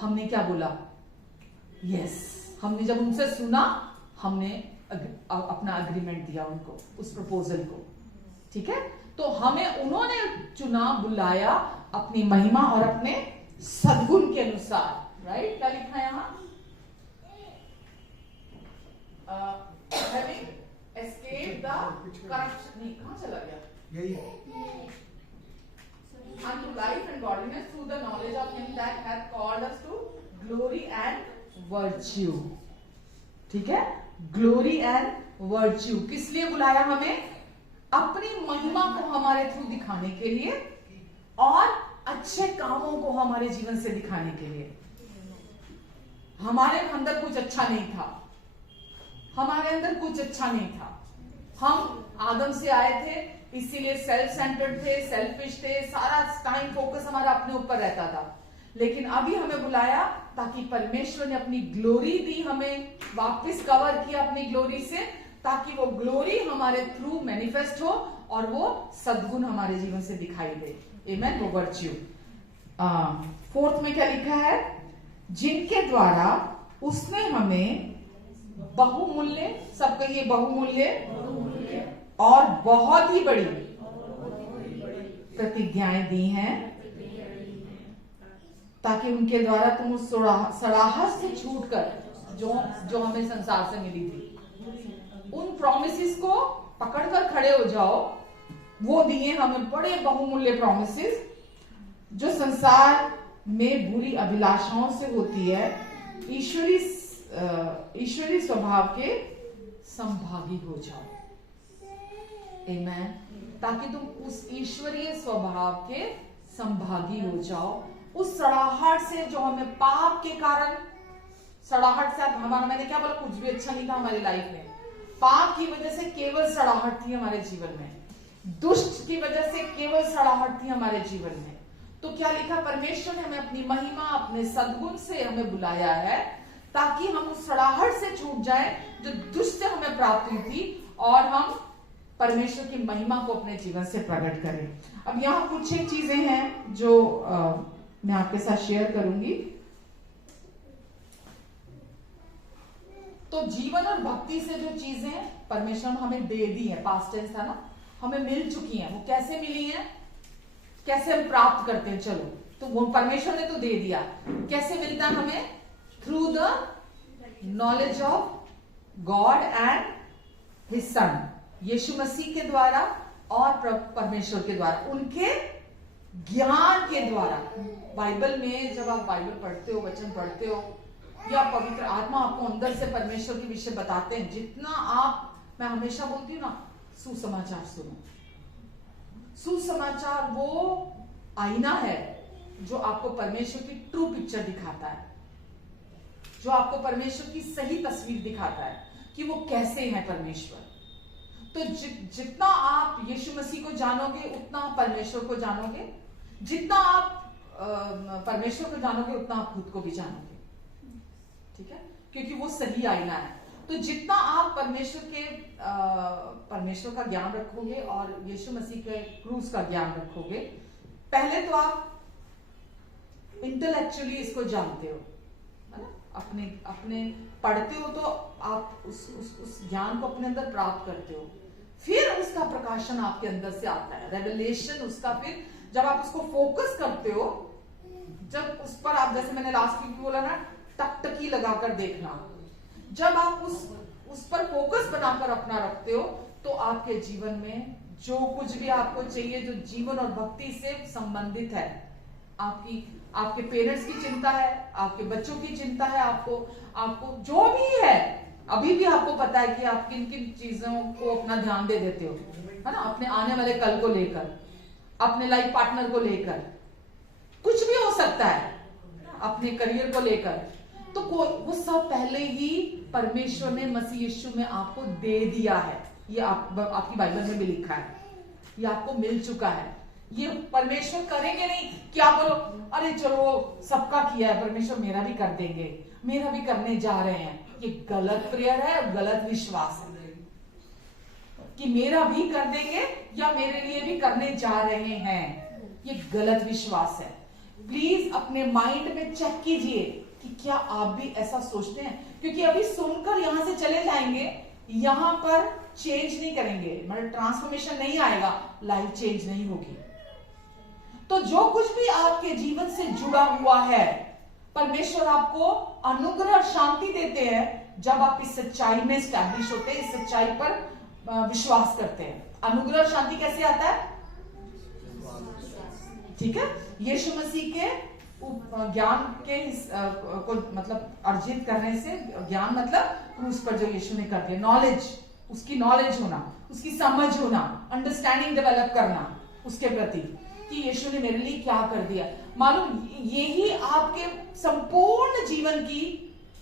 हमने क्या बोला? यस। हमने जब उनसे सुना, हमने अपना एग्रीमेंट दिया उनको, उस प्रपोजल को। ठीक है, तो हमें उन्होंने चुना, बुलाया अपनी महिमा और अपने सद्गुण के अनुसार। राइट, क्या लिखा है यहां? having escaped the corruption, नहीं, कहां चला गया? यही है। Unto life and godliness through the knowledge of him that hath called us to glory and virtue. ठीक है, ग्लोरी एंड वर्च्यू। किस लिए बुलाया हमें? अपनी महिमा को हमारे थ्रू दिखाने के लिए और अच्छे कामों को हमारे जीवन से दिखाने के लिए। हमारे अंदर कुछ अच्छा नहीं था, हमारे अंदर कुछ अच्छा नहीं था। हम आदम से आए थे, इसीलिए सेल्फ सेंटर्ड थे, सेल्फिश थे, सारा टाइम फोकस हमारा अपने ऊपर रहता था। लेकिन अभी हमें बुलाया ताकि परमेश्वर ने अपनी ग्लोरी दी, हमें वापस कवर किया अपनी ग्लोरी से, ताकि वो ग्लोरी हमारे थ्रू मैनिफेस्ट हो और वो सद्गुण हमारे जीवन से दिखाई दे। आमेन, वो वर्च्यू। फोर्थ में क्या लिखा है? जिनके द्वारा उसने हमें बहुमूल्य, सब कहिए बहुमूल्य और बहुत ही बड़ी प्रतिज्ञाएं दी हैं, ताकि उनके द्वारा तुम उस सड़ाहट से छूटकर जो हमें संसार से मिली थी, उन प्रोमिसेस को पकड़कर खड़े हो जाओ। वो दिए हमें बड़े बहुमूल्य प्रोमिसेस, जो संसार में बुरी अभिलाषाओं से होती है, ईश्वरी स्वभाव के संभागी हो जाओ। आमेन। ताकि तुम उस ईश्वरीय स्वभाव के संभागी हो जाओ उस सड़ाहट से जो हमें पाप के कारण, सड़ाहट से हमारा, मैंने क्या बोला, कुछ भी अच्छा नहीं था हमारी लाइफ में, पाप की वजह से केवल सड़ाहट थी हमारे जीवन में, दुष्ट की वजह से केवल सड़ाहट थी हमारे जीवन में। तो क्या लिखा, परमेश्वर ने हमें अपनी महिमा, अपने सद्गुण से हमें बुलाया है ताकि हम उस सड़ाहट से छूट जाए जो दुष्ट से हमें प्राप्त हुई थी, और हम परमेश्वर की महिमा को अपने जीवन से प्रकट करें। अब यहाँ कुछ एक चीजें हैं जो मैं आपके साथ शेयर करूंगी। तो जीवन और भक्ति से जो चीजें परमेश्वर ने हमें दे दी है, पास्ट टेंस था ना, हमें मिल चुकी हैं, वो कैसे मिली हैं, कैसे हम प्राप्त करते हैं, चलो, तो वो परमेश्वर ने तो दे दिया। कैसे मिलता है हमें? Through the knowledge of God and his son, Yeshu Masih के द्वारा और परमेश्वर के द्वारा, उनके ज्ञान के द्वारा। बाइबल में जब आप बाइबल पढ़ते हो, वचन पढ़ते हो, या पवित्र आत्मा आपको अंदर से परमेश्वर के विषय बताते हैं, जितना आप, मैं हमेशा बोलती हूँ ना, सुसमाचार सुनो। सुसमाचार वो आईना है जो आपको परमेश्वर की ट्रू पिक्चर दिखाता है, जो आपको परमेश्वर की सही तस्वीर दिखाता है कि वो कैसे है परमेश्वर। तो जितना आप यीशु मसीह को जानोगे उतना आप परमेश्वर को जानोगे, जितना आप परमेश्वर को जानोगे उतना आप खुद को भी जानोगे, ठीक है, क्योंकि वो सही आईना है। तो जितना आप परमेश्वर का ज्ञान रखोगे और यीशु मसीह के क्रूस का ज्ञान रखोगे, पहले तो आप इंटेलेक्चुअली इसको जानते हो, है ना, अपने पढ़ते हो, तो आप उस ज्ञान को अपने अंदर प्राप्त करते हो, फिर उसका प्रकाशन आपके अंदर से आता है, रेवलेशन उसका। फिर जब आप उसको फोकस करते हो, जब उस पर आप, जैसे मैंने लास्ट वीक बोला ना, टकटकी लगाकर देखना, जब आप उस पर फोकस बनाकर अपना रखते हो, तो आपके जीवन में जो कुछ भी आपको चाहिए, जो जीवन और भक्ति से संबंधित है, आपके पेरेंट्स की चिंता है, आपके बच्चों की चिंता है, आपको जो भी है, अभी भी आपको पता है कि आप किन किन चीजों को अपना ध्यान दे देते हो, है ना, अपने आने वाले कल को लेकर, अपने लाइफ पार्टनर को लेकर, कुछ भी हो सकता है, अपने करियर को लेकर, तो वो सब पहले ही परमेश्वर ने मसीह यीशु में आपको दे दिया है। ये आपकी बाइबल में भी लिखा है, ये आपको मिल चुका है। ये परमेश्वर करेंगे नहीं कि आप बोलो अरे चलो सबका किया है, परमेश्वर मेरा भी कर देंगे, मेरा भी करने जा रहे हैं। ये गलत प्रेयर है और गलत विश्वास है कि मेरा भी कर देंगे या मेरे लिए भी करने जा रहे हैं। ये गलत विश्वास है। प्लीज अपने माइंड में चेक कीजिए कि क्या आप भी ऐसा सोचते हैं, क्योंकि अभी सुनकर यहां से चले जाएंगे, यहां पर चेंज नहीं करेंगे, मतलब ट्रांसफॉर्मेशन नहीं आएगा, लाइफ चेंज नहीं होगी। तो जो कुछ भी आपके जीवन से जुड़ा हुआ है, परमेश्वर आपको अनुग्रह और शांति देते हैं जब आप इस सच्चाई में स्टैब्लिश होते हैं, इस सच्चाई पर विश्वास करते हैं। अनुग्रह और शांति कैसे आता है? ठीक है, यीशु मसीह के ज्ञान के को मतलब अर्जित करने से, ज्ञान मतलब क्रूस पर जो यीशु ने कर दिया, नॉलेज, उसकी नॉलेज होना, उसकी समझ होना, अंडरस्टैंडिंग डेवलप करना उसके प्रति कि यीशु ने मेरे लिए क्या कर दिया। मालूम, यही आपके संपूर्ण जीवन की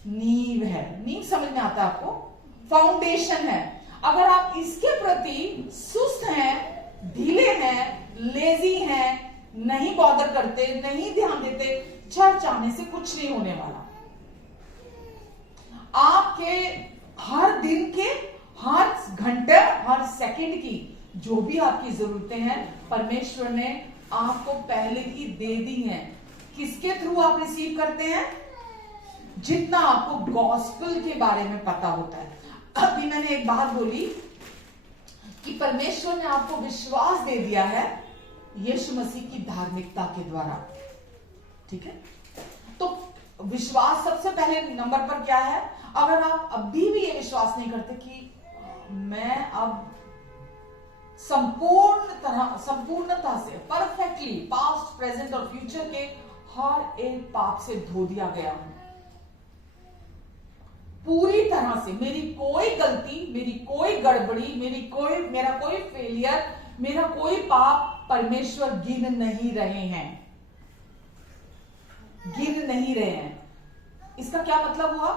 नींव है। नींव समझ में आता है आपको? फाउंडेशन है। अगर आप इसके प्रति सुस्त हैं, ढीले हैं, लेजी हैं, नहीं बॉदर करते, नहीं ध्यान देते, चर्च आने से कुछ नहीं होने वाला। आपके हर दिन के, हर घंटे, हर सेकंड की जो भी आपकी जरूरतें हैं, परमेश्वर ने आपको पहले ही दे दी हैं। किसके थ्रू आप रिसीव करते हैं? जितना आपको गॉस्पेल के बारे में पता होता है। अभी मैंने एक बात बोली कि परमेश्वर ने आपको विश्वास दे दिया है यीशु मसीह की धार्मिकता के द्वारा, ठीक है। तो विश्वास सबसे पहले नंबर पर क्या है? अगर आप अभी भी ये विश्वास नहीं करते कि मैं अब संपूर्णता से, परफेक्टली, पास्ट, प्रेजेंट और फ्यूचर के हर एक पाप से धो दिया गया हूं, पूरी तरह से, मेरी कोई गलती, मेरी कोई गड़बड़ी, मेरा कोई फेलियर, मेरा कोई पाप परमेश्वर गिन नहीं रहे हैं। गिर नहीं रहे हैं। इसका क्या मतलब हुआ?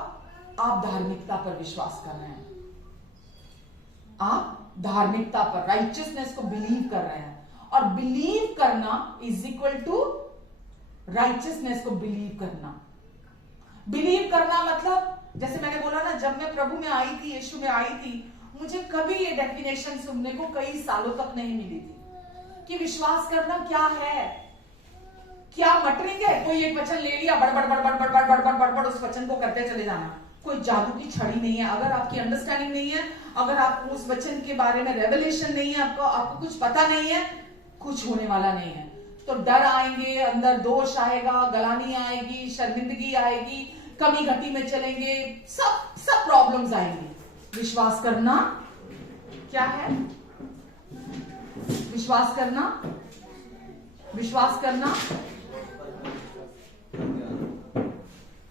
आप धार्मिकता पर विश्वास कर रहे हैं, आप धार्मिकता पर, राइचियसनेस को बिलीव कर रहे हैं। और बिलीव करना इज इक्वल टू राइचियसनेस को बिलीव करना। बिलीव करना मतलब, जैसे मैंने बोला ना, जब मैं प्रभु में आई थी, यीशु में आई थी, मुझे कभी ये डेफिनेशन सुनने को कई सालों तक नहीं मिली थी कि विश्वास करना क्या है। क्या मटरिंग है? कोई एक वचन ले लिया, बड़बड़ बड़बड़ बड़बड़ बड़बड़ बड़बड़ उस वचन को करते चले जाना। कोई जादू की छड़ी नहीं है। अगर आपकी अंडरस्टैंडिंग नहीं है, अगर आपको उस वचन के बारे में रेवलेशन नहीं है, आपको कुछ पता नहीं है, कुछ होने वाला नहीं है। तो डर आएंगे, अंदर दोष आएगा, गलानी आएगी, शर्मिंदगी आएगी, कमी घटी में चलेंगे, सब प्रॉब्लम्स आएंगी। विश्वास करना क्या है? विश्वास करना, विश्वास करना,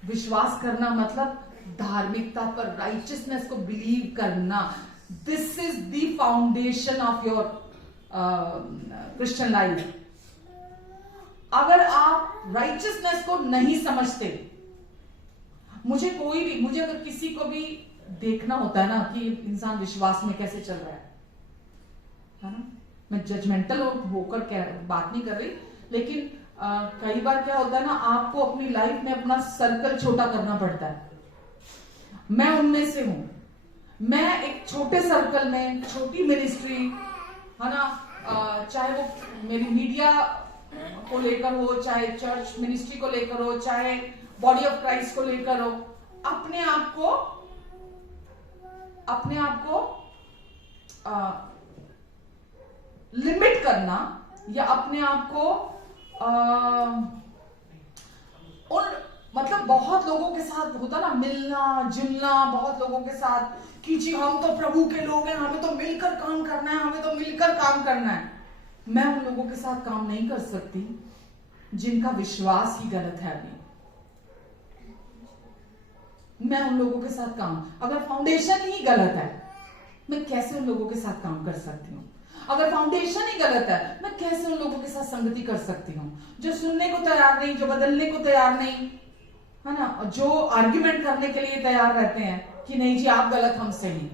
विश्वास करना मतलब धार्मिकता पर, राइचियसनेस को बिलीव करना। This is the foundation of your Christian life. अगर आप राइचियसनेस को नहीं समझते, मुझे अगर किसी को भी देखना होता है ना कि इंसान विश्वास में कैसे चल रहा है ना, मैं जजमेंटल होकर बात नहीं कर रही, लेकिन कई बार क्या होता है ना, आपको अपनी लाइफ में अपना सर्कल छोटा करना पड़ता है। मैं उनमें से हूं। मैं एक छोटे सर्कल में, छोटी मिनिस्ट्री है ना, चाहे वो मेरी मीडिया को लेकर हो, चाहे चर्च मिनिस्ट्री को लेकर हो, चाहे बॉडी ऑफ क्राइस्ट को लेकर हो, अपने आप को लिमिट करना, या अपने आप को मतलब बहुत लोगों के साथ होता ना, मिलना जुलना बहुत लोगों के साथ, कि जी हम तो प्रभु के लोग हैं, हमें तो मिलकर काम करना है, हमें तो मिलकर काम करना है। मैं उन लोगों के साथ काम नहीं कर सकती जिनका विश्वास ही गलत है। अभी मैं उन लोगों के साथ काम, अगर फाउंडेशन ही गलत है, मैं कैसे उन लोगों के साथ काम कर सकती हूँ? अगर फाउंडेशन ही गलत है, मैं कैसे उन लोगों के साथ संगति कर सकती हूँ जो सुनने को तैयार नहीं, जो बदलने को तैयार नहीं, है ना, जो आर्ग्यूमेंट करने के लिए तैयार रहते हैं कि नहीं जी आप गलत हम सही।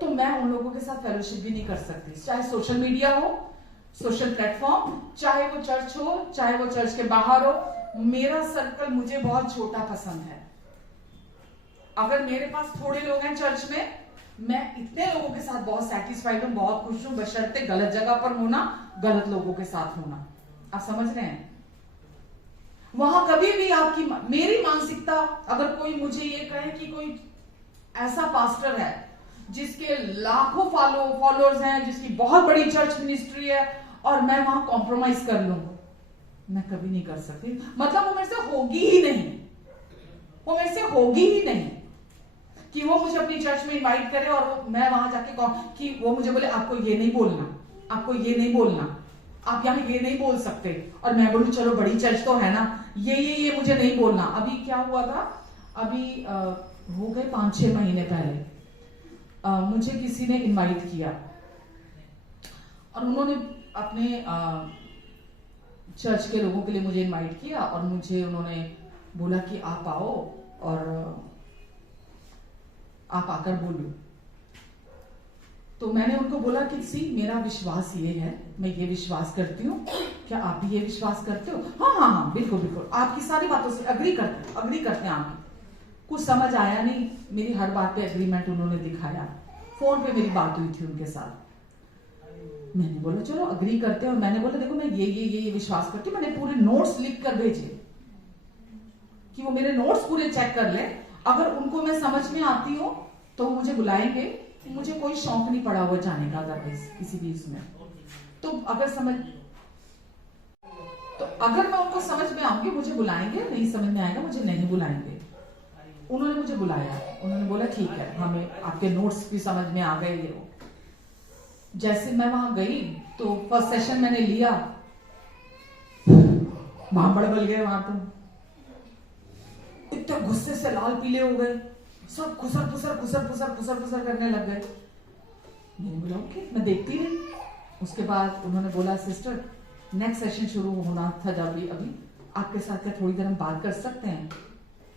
तो मैं उन लोगों के साथ फेलोशिप भी नहीं कर सकती, चाहे सोशल मीडिया हो, सोशल प्लेटफॉर्म, चाहे वो चर्च हो, चाहे वो चर्च के बाहर हो। मेरा सर्कल मुझे बहुत छोटा पसंद है। अगर मेरे पास थोड़े लोग हैं चर्च में, मैं इतने लोगों के साथ बहुत सेटिस्फाइड हूं, बहुत खुश हूं, बशर्ते गलत जगह पर होना, गलत लोगों के साथ होना। आप समझ रहे हैं? वहां कभी भी आपकी, मेरी मानसिकता, अगर कोई मुझे ये कहे कि कोई ऐसा पास्टर है जिसके लाखों फॉलोअर्स हैं, जिसकी बहुत बड़ी चर्च मिनिस्ट्री है, और मैं वहां कॉम्प्रोमाइज कर लूं, मैं कभी नहीं कर सकती। मतलब वो मेरे से होगी ही नहीं, वो मेरे से होगी ही नहीं कि वो मुझे अपनी चर्च में इनवाइट करे और मैं वहां जाके कि वो मुझे बोले आपको ये नहीं बोलना, आपको ये नहीं बोलना, आप यहाँ ये नहीं बोल सकते, और मैं बोलूं चलो बड़ी चर्च तो है ना, ये मुझे नहीं बोलना। अभी क्या हुआ था, अभी हो गए 5-6 महीने पहले मुझे किसी ने इनवाइट किया, और उन्होंने अपने चर्च के लोगों के लिए मुझे इनवाइट किया, और मुझे उन्होंने बोला कि आप आओ और आप आकर बोलो। तो मैंने उनको बोला कि सी मेरा विश्वास ये है, मैं ये विश्वास करती हूँ, क्या आप भी ये विश्वास करते हो? हाँ बिल्कुल बिल्कुल, आपकी सारी बातों से अग्री करते हैं आप। कुछ समझ आया नहीं, मेरी हर बात पे एग्रीमेंट उन्होंने दिखाया। फोन पे मेरी बात हुई थी उनके साथ। मैंने बोला चलो अग्री करते हैं, और मैंने बोला देखो मैं ये विश्वास करती हूँ। मैंने पूरे नोट्स लिख कर भेजे कि वो मेरे नोट्स पूरे चेक कर ले, अगर उनको मैं समझ में आती हूँ तो मुझे बुलाएंगे, मुझे कोई शौक नहीं पड़ा हुआ जाने का अदरवाइज किसी भी इसमें। तो अगर मैं उनको समझ में आऊंगी मुझे बुलाएंगे, नहीं समझ में आएगा मुझे नहीं बुलाएंगे। उन्होंने मुझे बुलाया, उन्होंने बोला ठीक है, हमें आपके नोट्स भी समझ में आ गए। ये जैसे मैं वहां गई तो फर्स्ट सेशन मैंने लिया, भांबड़ बल गए वहां, तो इतने गुस्से से लाल पीले हो गए, सब खुसर करने लग गए। मैंने बोला ओके, मैं देखती रही। उसके बाद उन्होंने बोला सिस्टर नेक्स्ट सेशन शुरू होना था जब अभी आपके साथ क्या थोड़ी देर हम बात कर सकते हैं?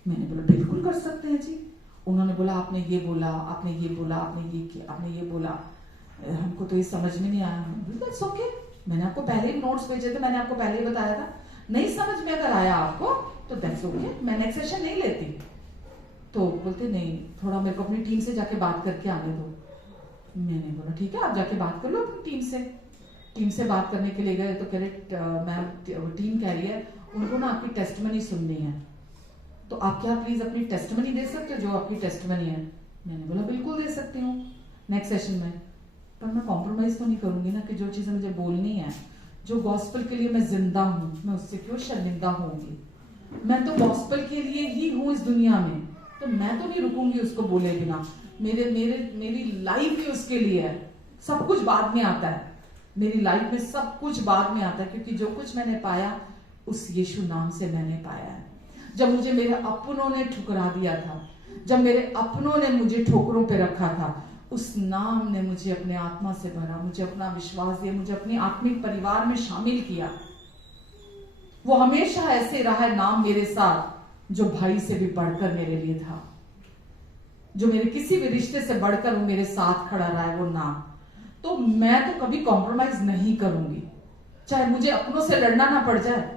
मैंने बोला बिल्कुल कर सकते हैं जी। उन्होंने बोला आपने ये बोला, आपने ये बोला, आपने ये किया, आपने ये बोला, हमको तो ये समझ में नहीं आया। दैट्स ओके, मैंने आपको पहले ही नोट्स भेजे थे, मैंने आपको पहले ही बताया था। नहीं समझ में अगर आया आपको तो दैट्स ओके, मैं नेक्स्ट सेशन नहीं लेती। तो बोलते नहीं, थोड़ा मेरे को अपनी टीम से जाके बात करके आने दो। मैंने बोला ठीक है, आप जाके बात कर लो अपनी टीम से। टीम से बात करने के लिए गए तो कह रहे मैम टीम कह रही है उनको ना आपकी टेस्टमनी सुननी है, तो आप क्या प्लीज अपनी टेस्टमनी दे सकते हो, जो आपकी टेस्टमनी है? मैंने बोला बिल्कुल दे सकती हूँ नेक्स्ट सेशन में, पर मैं कॉम्प्रोमाइज तो नहीं करूंगी ना कि जो चीजें मुझे बोलनी है, जो गॉस्पेल के लिए मैं जिंदा हूं, मैं उससे क्यों शर्मिंदा होंगी? मैं तो गॉस्पेल के लिए ही हूं इस दुनिया में, तो मैं तो नहीं रुकूंगी उसको बोले बिना। मेरी लाइफ ही उसके लिए है, सब कुछ बाद में आता है। मेरी लाइफ में सब कुछ बाद में आता है, क्योंकि जो कुछ मैंने पाया उस यीशु नाम से मैंने पाया है। जब मुझे मेरे अपनों ने ठुकरा दिया था, जब मेरे अपनों ने मुझे ठोकरों पे रखा था, उस नाम ने मुझे अपने आत्मा से भरा, मुझे अपना विश्वास दिया, मुझे अपने आत्मिक परिवार में शामिल किया। वो हमेशा ऐसे रहा है नाम मेरे साथ, जो भाई से भी बढ़कर मेरे लिए था, जो मेरे किसी भी रिश्ते से बढ़कर वो मेरे साथ खड़ा रहा है, वो नाम। तो मैं तो कभी कॉम्प्रोमाइज नहीं करूंगी, चाहे मुझे अपनों से लड़ना ना पड़ जाए,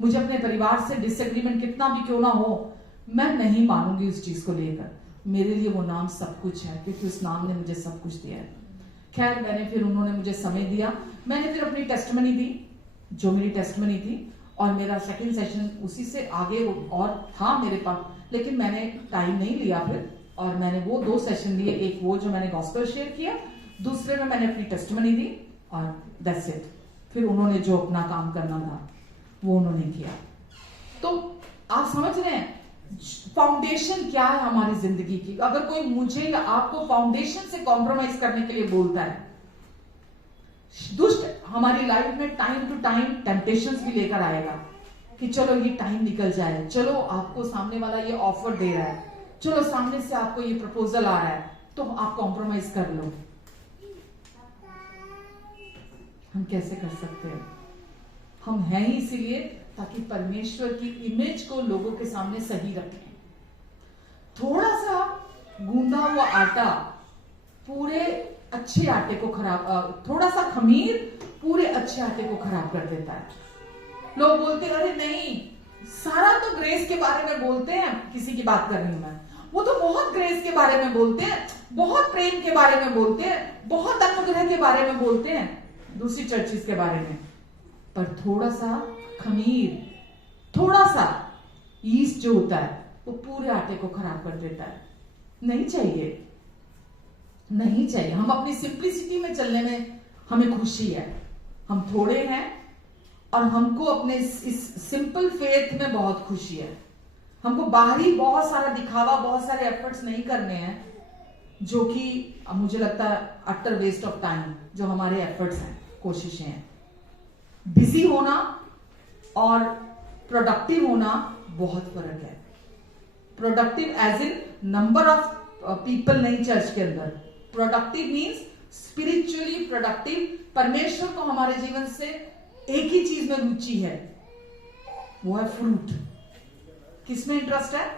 मुझे अपने परिवार से डिसएग्रीमेंट कितना भी क्यों ना हो, मैं नहीं मानूंगी उस चीज को लेकर। मेरे लिए वो नाम सब कुछ है, क्योंकि उस नाम ने मुझे सब कुछ दिया है। खैर फिर उन्होंने मुझे समय दिया, मैंने फिर अपनी टेस्टमनी दी, जो मेरी टेस्टमनी थी, और मेरा सेकंड सेशन उसी से आगे और था मेरे पास, लेकिन मैंने टाइम नहीं लिया फिर, और मैंने वो 2 सेशन लिए, एक वो जो मैंने गॉस्पेल शेयर किया, दूसरे में मैंने अपनी टेस्टमनी दी, और दैट्स इट। फिर उन्होंने जो अपना काम करना था वो उन्होंने किया। तो आप समझ रहे हैं फाउंडेशन क्या है हमारी जिंदगी की? अगर कोई मुझे या आपको फाउंडेशन से कॉम्प्रोमाइज करने के लिए बोलता है, दुष्ट हमारी लाइफ में टाइम टू टाइम टेम्पटेशंस भी लेकर आएगा कि चलो ये टाइम निकल जाए, चलो आपको सामने वाला ये ऑफर दे रहा है, चलो सामने से आपको ये प्रपोजल आ रहा है, तो आप कॉम्प्रोमाइज कर लो। हम कैसे कर सकते हैं? हम हैं ही इसीलिए ताकि परमेश्वर की इमेज को लोगों के सामने सही रखें। थोड़ा सा गूंदा हुआ आटा पूरे अच्छे आटे को खराब, थोड़ा सा खमीर पूरे अच्छे आटे को खराब कर देता है। लोग बोलते हैं अरे नहीं, सारा तो ग्रेस के बारे में बोलते हैं, किसी की बात कर रही हूं मैं, वो तो बहुत ग्रेस के बारे में बोलते हैं, बहुत प्रेम के बारे में बोलते हैं, बहुत अनुग्रह के बारे में बोलते हैं, दूसरी चर्चिस के बारे में, पर थोड़ा सा खमीर, थोड़ा सा यीस्ट जो होता है वो पूरे आटे को खराब कर देता है। नहीं चाहिए, नहीं चाहिए। हम अपनी सिंप्लिसिटी में चलने में हमें खुशी है, हम थोड़े हैं और हमको अपने इस सिंपल फेथ में बहुत खुशी है। हमको बाहरी बहुत सारा दिखावा, बहुत सारे एफर्ट्स नहीं करने हैं, जो कि मुझे लगता है अटर वेस्ट ऑफ टाइम, जो हमारे एफर्ट्स हैं, कोशिशें हैं। बिजी होना और प्रोडक्टिव होना बहुत फर्क है। Productive as in number of people नहीं चर्च के अंदर, प्रोडक्टिव मीन्स स्पिरिचुअली प्रोडक्टिव। परमेश्वर को हमारे जीवन से एक ही चीज में रुचि है, वो है फ्रूट। किसमें इंटरेस्ट है?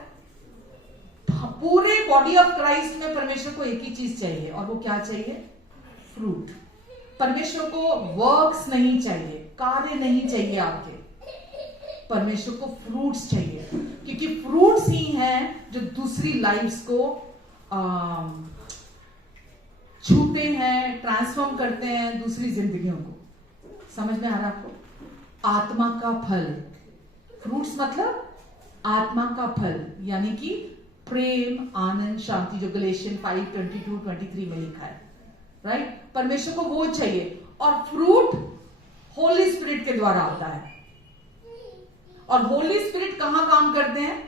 पूरे बॉडी ऑफ क्राइस्ट में परमेश्वर को एक ही चीज चाहिए, और वो क्या चाहिए? फ्रूट। परमेश्वर को वर्क्स नहीं चाहिए, कार्य नहीं चाहिए आपके, परमेश्वर को फ्रूट्स चाहिए, क्योंकि फ्रूट्स ही हैं जो दूसरी लाइफ्स को छूते हैं, ट्रांसफॉर्म करते हैं, दूसरी जिंदगियों को। समझ में आ रहा आपको? आत्मा का फल, फ्रूट्स मतलब आत्मा का फल, यानी कि प्रेम, आनंद, शांति, जो गलेशियन 5:22-23 में लिखा है, राइट? परमेश्वर को वो चाहिए, और फ्रूट होली स्पिरिट के द्वारा आता है। और होली स्पिरिट कहां काम करते हैं?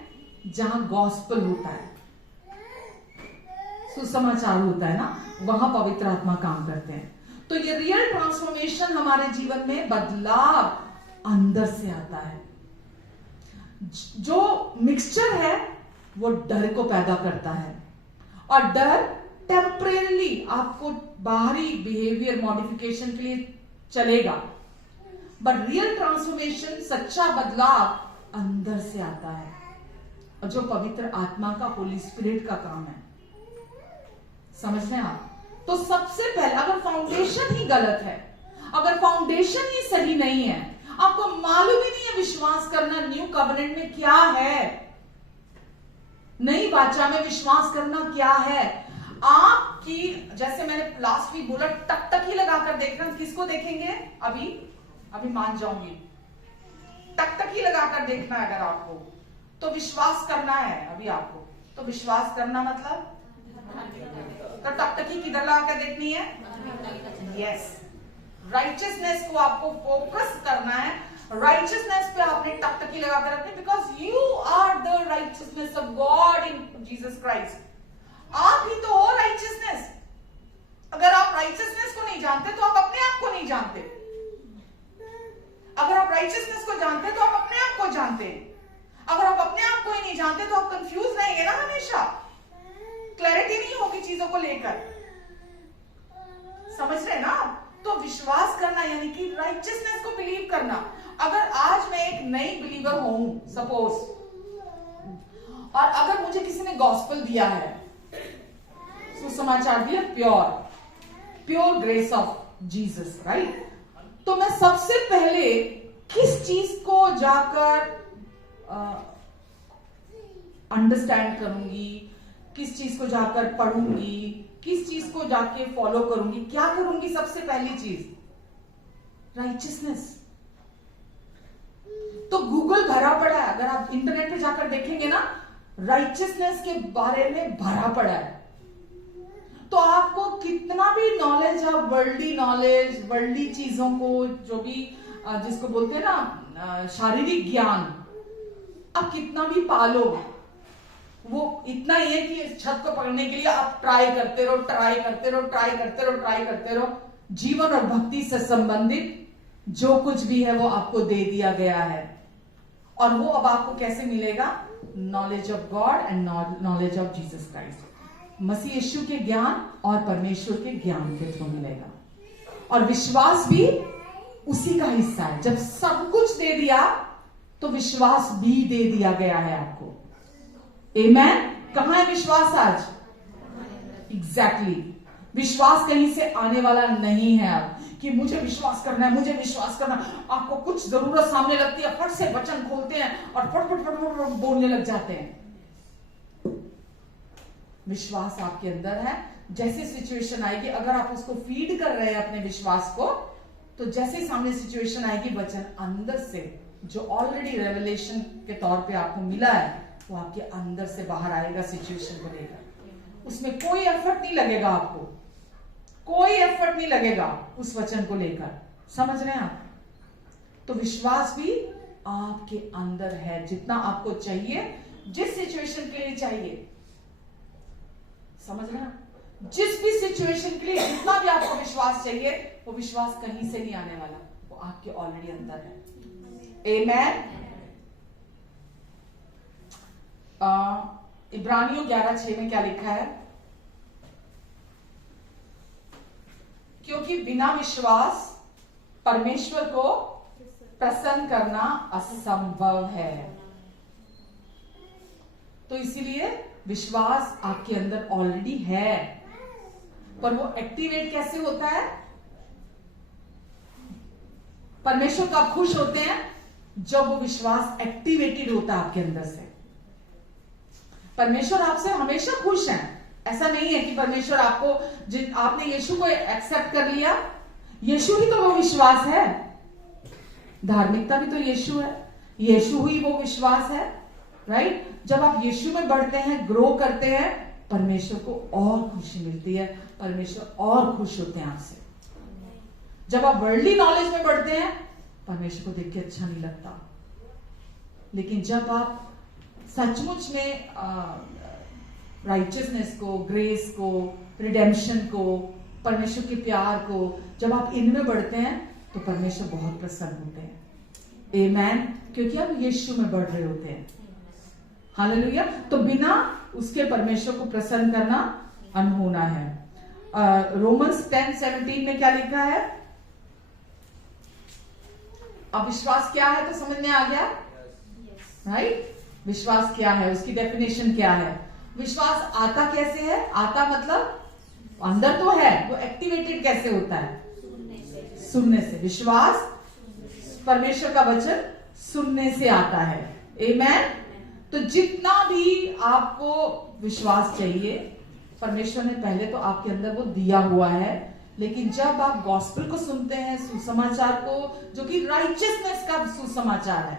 जहां गॉस्पेल होता है, सुसमाचार होता है ना, वहां पवित्र आत्मा काम करते हैं। तो ये रियल ट्रांसफॉर्मेशन हमारे जीवन में बदलाव अंदर से आता है। जो मिक्सचर है वो डर को पैदा करता है, और डर टेम्परेरी आपको बाहरी बिहेवियर मॉडिफिकेशन के लिए चलेगा, बट रियल ट्रांसफॉर्मेशन, सच्चा बदलाव अंदर से आता है, और जो पवित्र आत्मा का, होली स्पिरिट का काम है। समझ रहे हैं आप? तो सबसे पहले अगर फाउंडेशन ही गलत है, अगर फाउंडेशन ही सही नहीं है, आपको मालूम ही नहीं है विश्वास करना न्यू कवनेंट में क्या है, नई वाचा में विश्वास करना क्या है, आपकी, जैसे मैंने लास्ट वीक बोला, टकटकी लगाकर देखना, किसको देखेंगे? अभी मान जाऊंगी, टकटकी लगाकर देखना है अगर आपको, तो विश्वास करना है अभी आपको, तो विश्वास करना मतलब, तो टकटकी किधर लगाकर देखनी है? यस, राइचियसनेस को आपको फोकस करना है, राइचियसनेस पे आपने टकटकी लगाकर रखनी, because you are the righteousness of God in Jesus Christ. आप ही तो हो राइचियसनेस। अगर आप राइचियसनेस को नहीं जानते तो आप अपने आप को नहीं जानते, अगर आप राइचियसनेस को जानते तो आप अपने आप को जानते, अगर आप अपने आप को ही नहीं जानते तो आप कंफ्यूज रहेंगे ना, हमेशा क्लैरिटी नहीं होगी चीजों को लेकर। समझ रहे ना? तो विश्वास करना यानी कि राइचियसनेस को बिलीव करना। अगर आज मैं एक नई बिलीवर हूं सपोज, और अगर मुझे किसी ने गॉस्पेल दिया है, सुसमाचार दिया, pure grace of Jesus, right, तो मैं सबसे पहले किस चीज को जाकर अंडरस्टैंड करूंगी, किस चीज को जाकर पढ़ूंगी, किस चीज को जाके फॉलो करूंगी, क्या करूंगी? सबसे पहली चीज राइचियसनेस। तो गूगल भरा पड़ा है, अगर आप इंटरनेट पे जाकर देखेंगे ना, राइचियसनेस के बारे में भरा पड़ा है। तो आपको कितना भी नॉलेज, आप वर्ल्डली नॉलेज, वर्ल्डली चीजों को, जो भी जिसको बोलते हैं ना शारीरिक ज्ञान, आप कितना भी पालो, वो इतना ही है कि छत को पकड़ने के लिए आप ट्राई करते रहो, ट्राई करते रहो, ट्राई करते रहो, ट्राई करते रहो। जीवन और भक्ति से संबंधित जो कुछ भी है वो आपको दे दिया गया है, और वो अब आपको कैसे मिलेगा? Knowledge of God and knowledge of Jesus Christ, Masih Yeshu के ज्ञान और परमेश्वर के ज्ञान के थ्रू मिलेगा। और विश्वास भी उसी का हिस्सा है। जब सब कुछ दे दिया तो विश्वास भी दे दिया गया है आपको। आमेन। कहां है विश्वास आज? एग्जैक्टली। विश्वास कहीं से आने वाला नहीं है अब कि मुझे विश्वास करना है, मुझे विश्वास करना। आपको कुछ जरूरत सामने लगती है, फट से वचन खोलते हैं और फट फट फट फट बोलने लग जाते हैं। विश्वास आपके अंदर है। जैसे सिचुएशन आएगी, अगर आप उसको फीड कर रहे हैं अपने विश्वास को, तो जैसे सामने सिचुएशन आएगी, वचन अंदर से जो ऑलरेडी रेवलेशन के तौर पे आपको मिला है वो आपके अंदर से बाहर आएगा सिचुएशन को लेकर। उसमें कोई एफर्ट नहीं लगेगा आपको, कोई एफर्ट नहीं लगेगा उस वचन को लेकर। समझ रहे हैं आप? तो विश्वास भी आपके अंदर है, जितना आपको चाहिए, जिस सिचुएशन के लिए चाहिए। समझ रहे हैं? जिस भी सिचुएशन के लिए जितना भी आपको विश्वास चाहिए, वो विश्वास कहीं से नहीं आने वाला, वो आपके ऑलरेडी अंदर है। आमेन। इब्रानियों 11:6 में क्या लिखा है? क्योंकि बिना विश्वास परमेश्वर को प्रसन्न करना असंभव है। तो इसीलिए विश्वास आपके अंदर ऑलरेडी है, पर वो एक्टिवेट कैसे होता है? परमेश्वर कब खुश होते हैं? जब वो विश्वास एक्टिवेटेड होता है आपके अंदर से। परमेश्वर आपसे हमेशा खुश है। ऐसा नहीं है कि परमेश्वर आपको, आपने यीशु को एक्सेप्ट कर लिया, यीशु ही तो वो विश्वास है। धार्मिकता भी तो यीशु है, यीशु ही वो विश्वास है, राइट? जब आप यीशु में बढ़ते हैं, ग्रो करते हैं, परमेश्वर को और खुशी मिलती है, परमेश्वर और खुश होते हैं आपसे। जब आप वर्ल्डली नॉलेज में बढ़ते हैं, परमेश्वर को देख के अच्छा नहीं लगता। लेकिन जब आप सचमुच में राइचियसनेस को, ग्रेस को, रिडेम्पशन को, परमेश्वर के प्यार को, जब आप इनमें बढ़ते हैं तो परमेश्वर बहुत प्रसन्न होते हैं। आमेन। क्योंकि आप यीशु में बढ़ रहे होते हैं। हालेलुया। तो बिना उसके परमेश्वर को प्रसन्न करना अनहोना है। रोमन्स 10:17 में क्या लिखा है? अब विश्वास क्या है तो समझ में आ गया, राइट? विश्वास क्या है, उसकी डेफिनेशन क्या है? विश्वास आता कैसे है? आता मतलब अंदर तो है, वो एक्टिवेटेड कैसे होता है? सुनने से। विश्वास परमेश्वर का वचन सुनने से आता है। आमेन। तो जितना भी आपको विश्वास चाहिए, परमेश्वर ने पहले तो आपके अंदर वो दिया हुआ है, लेकिन जब आप गॉस्पेल को सुनते हैं, सुसमाचार को, जो कि राइचियसनेस का सुसमाचार है,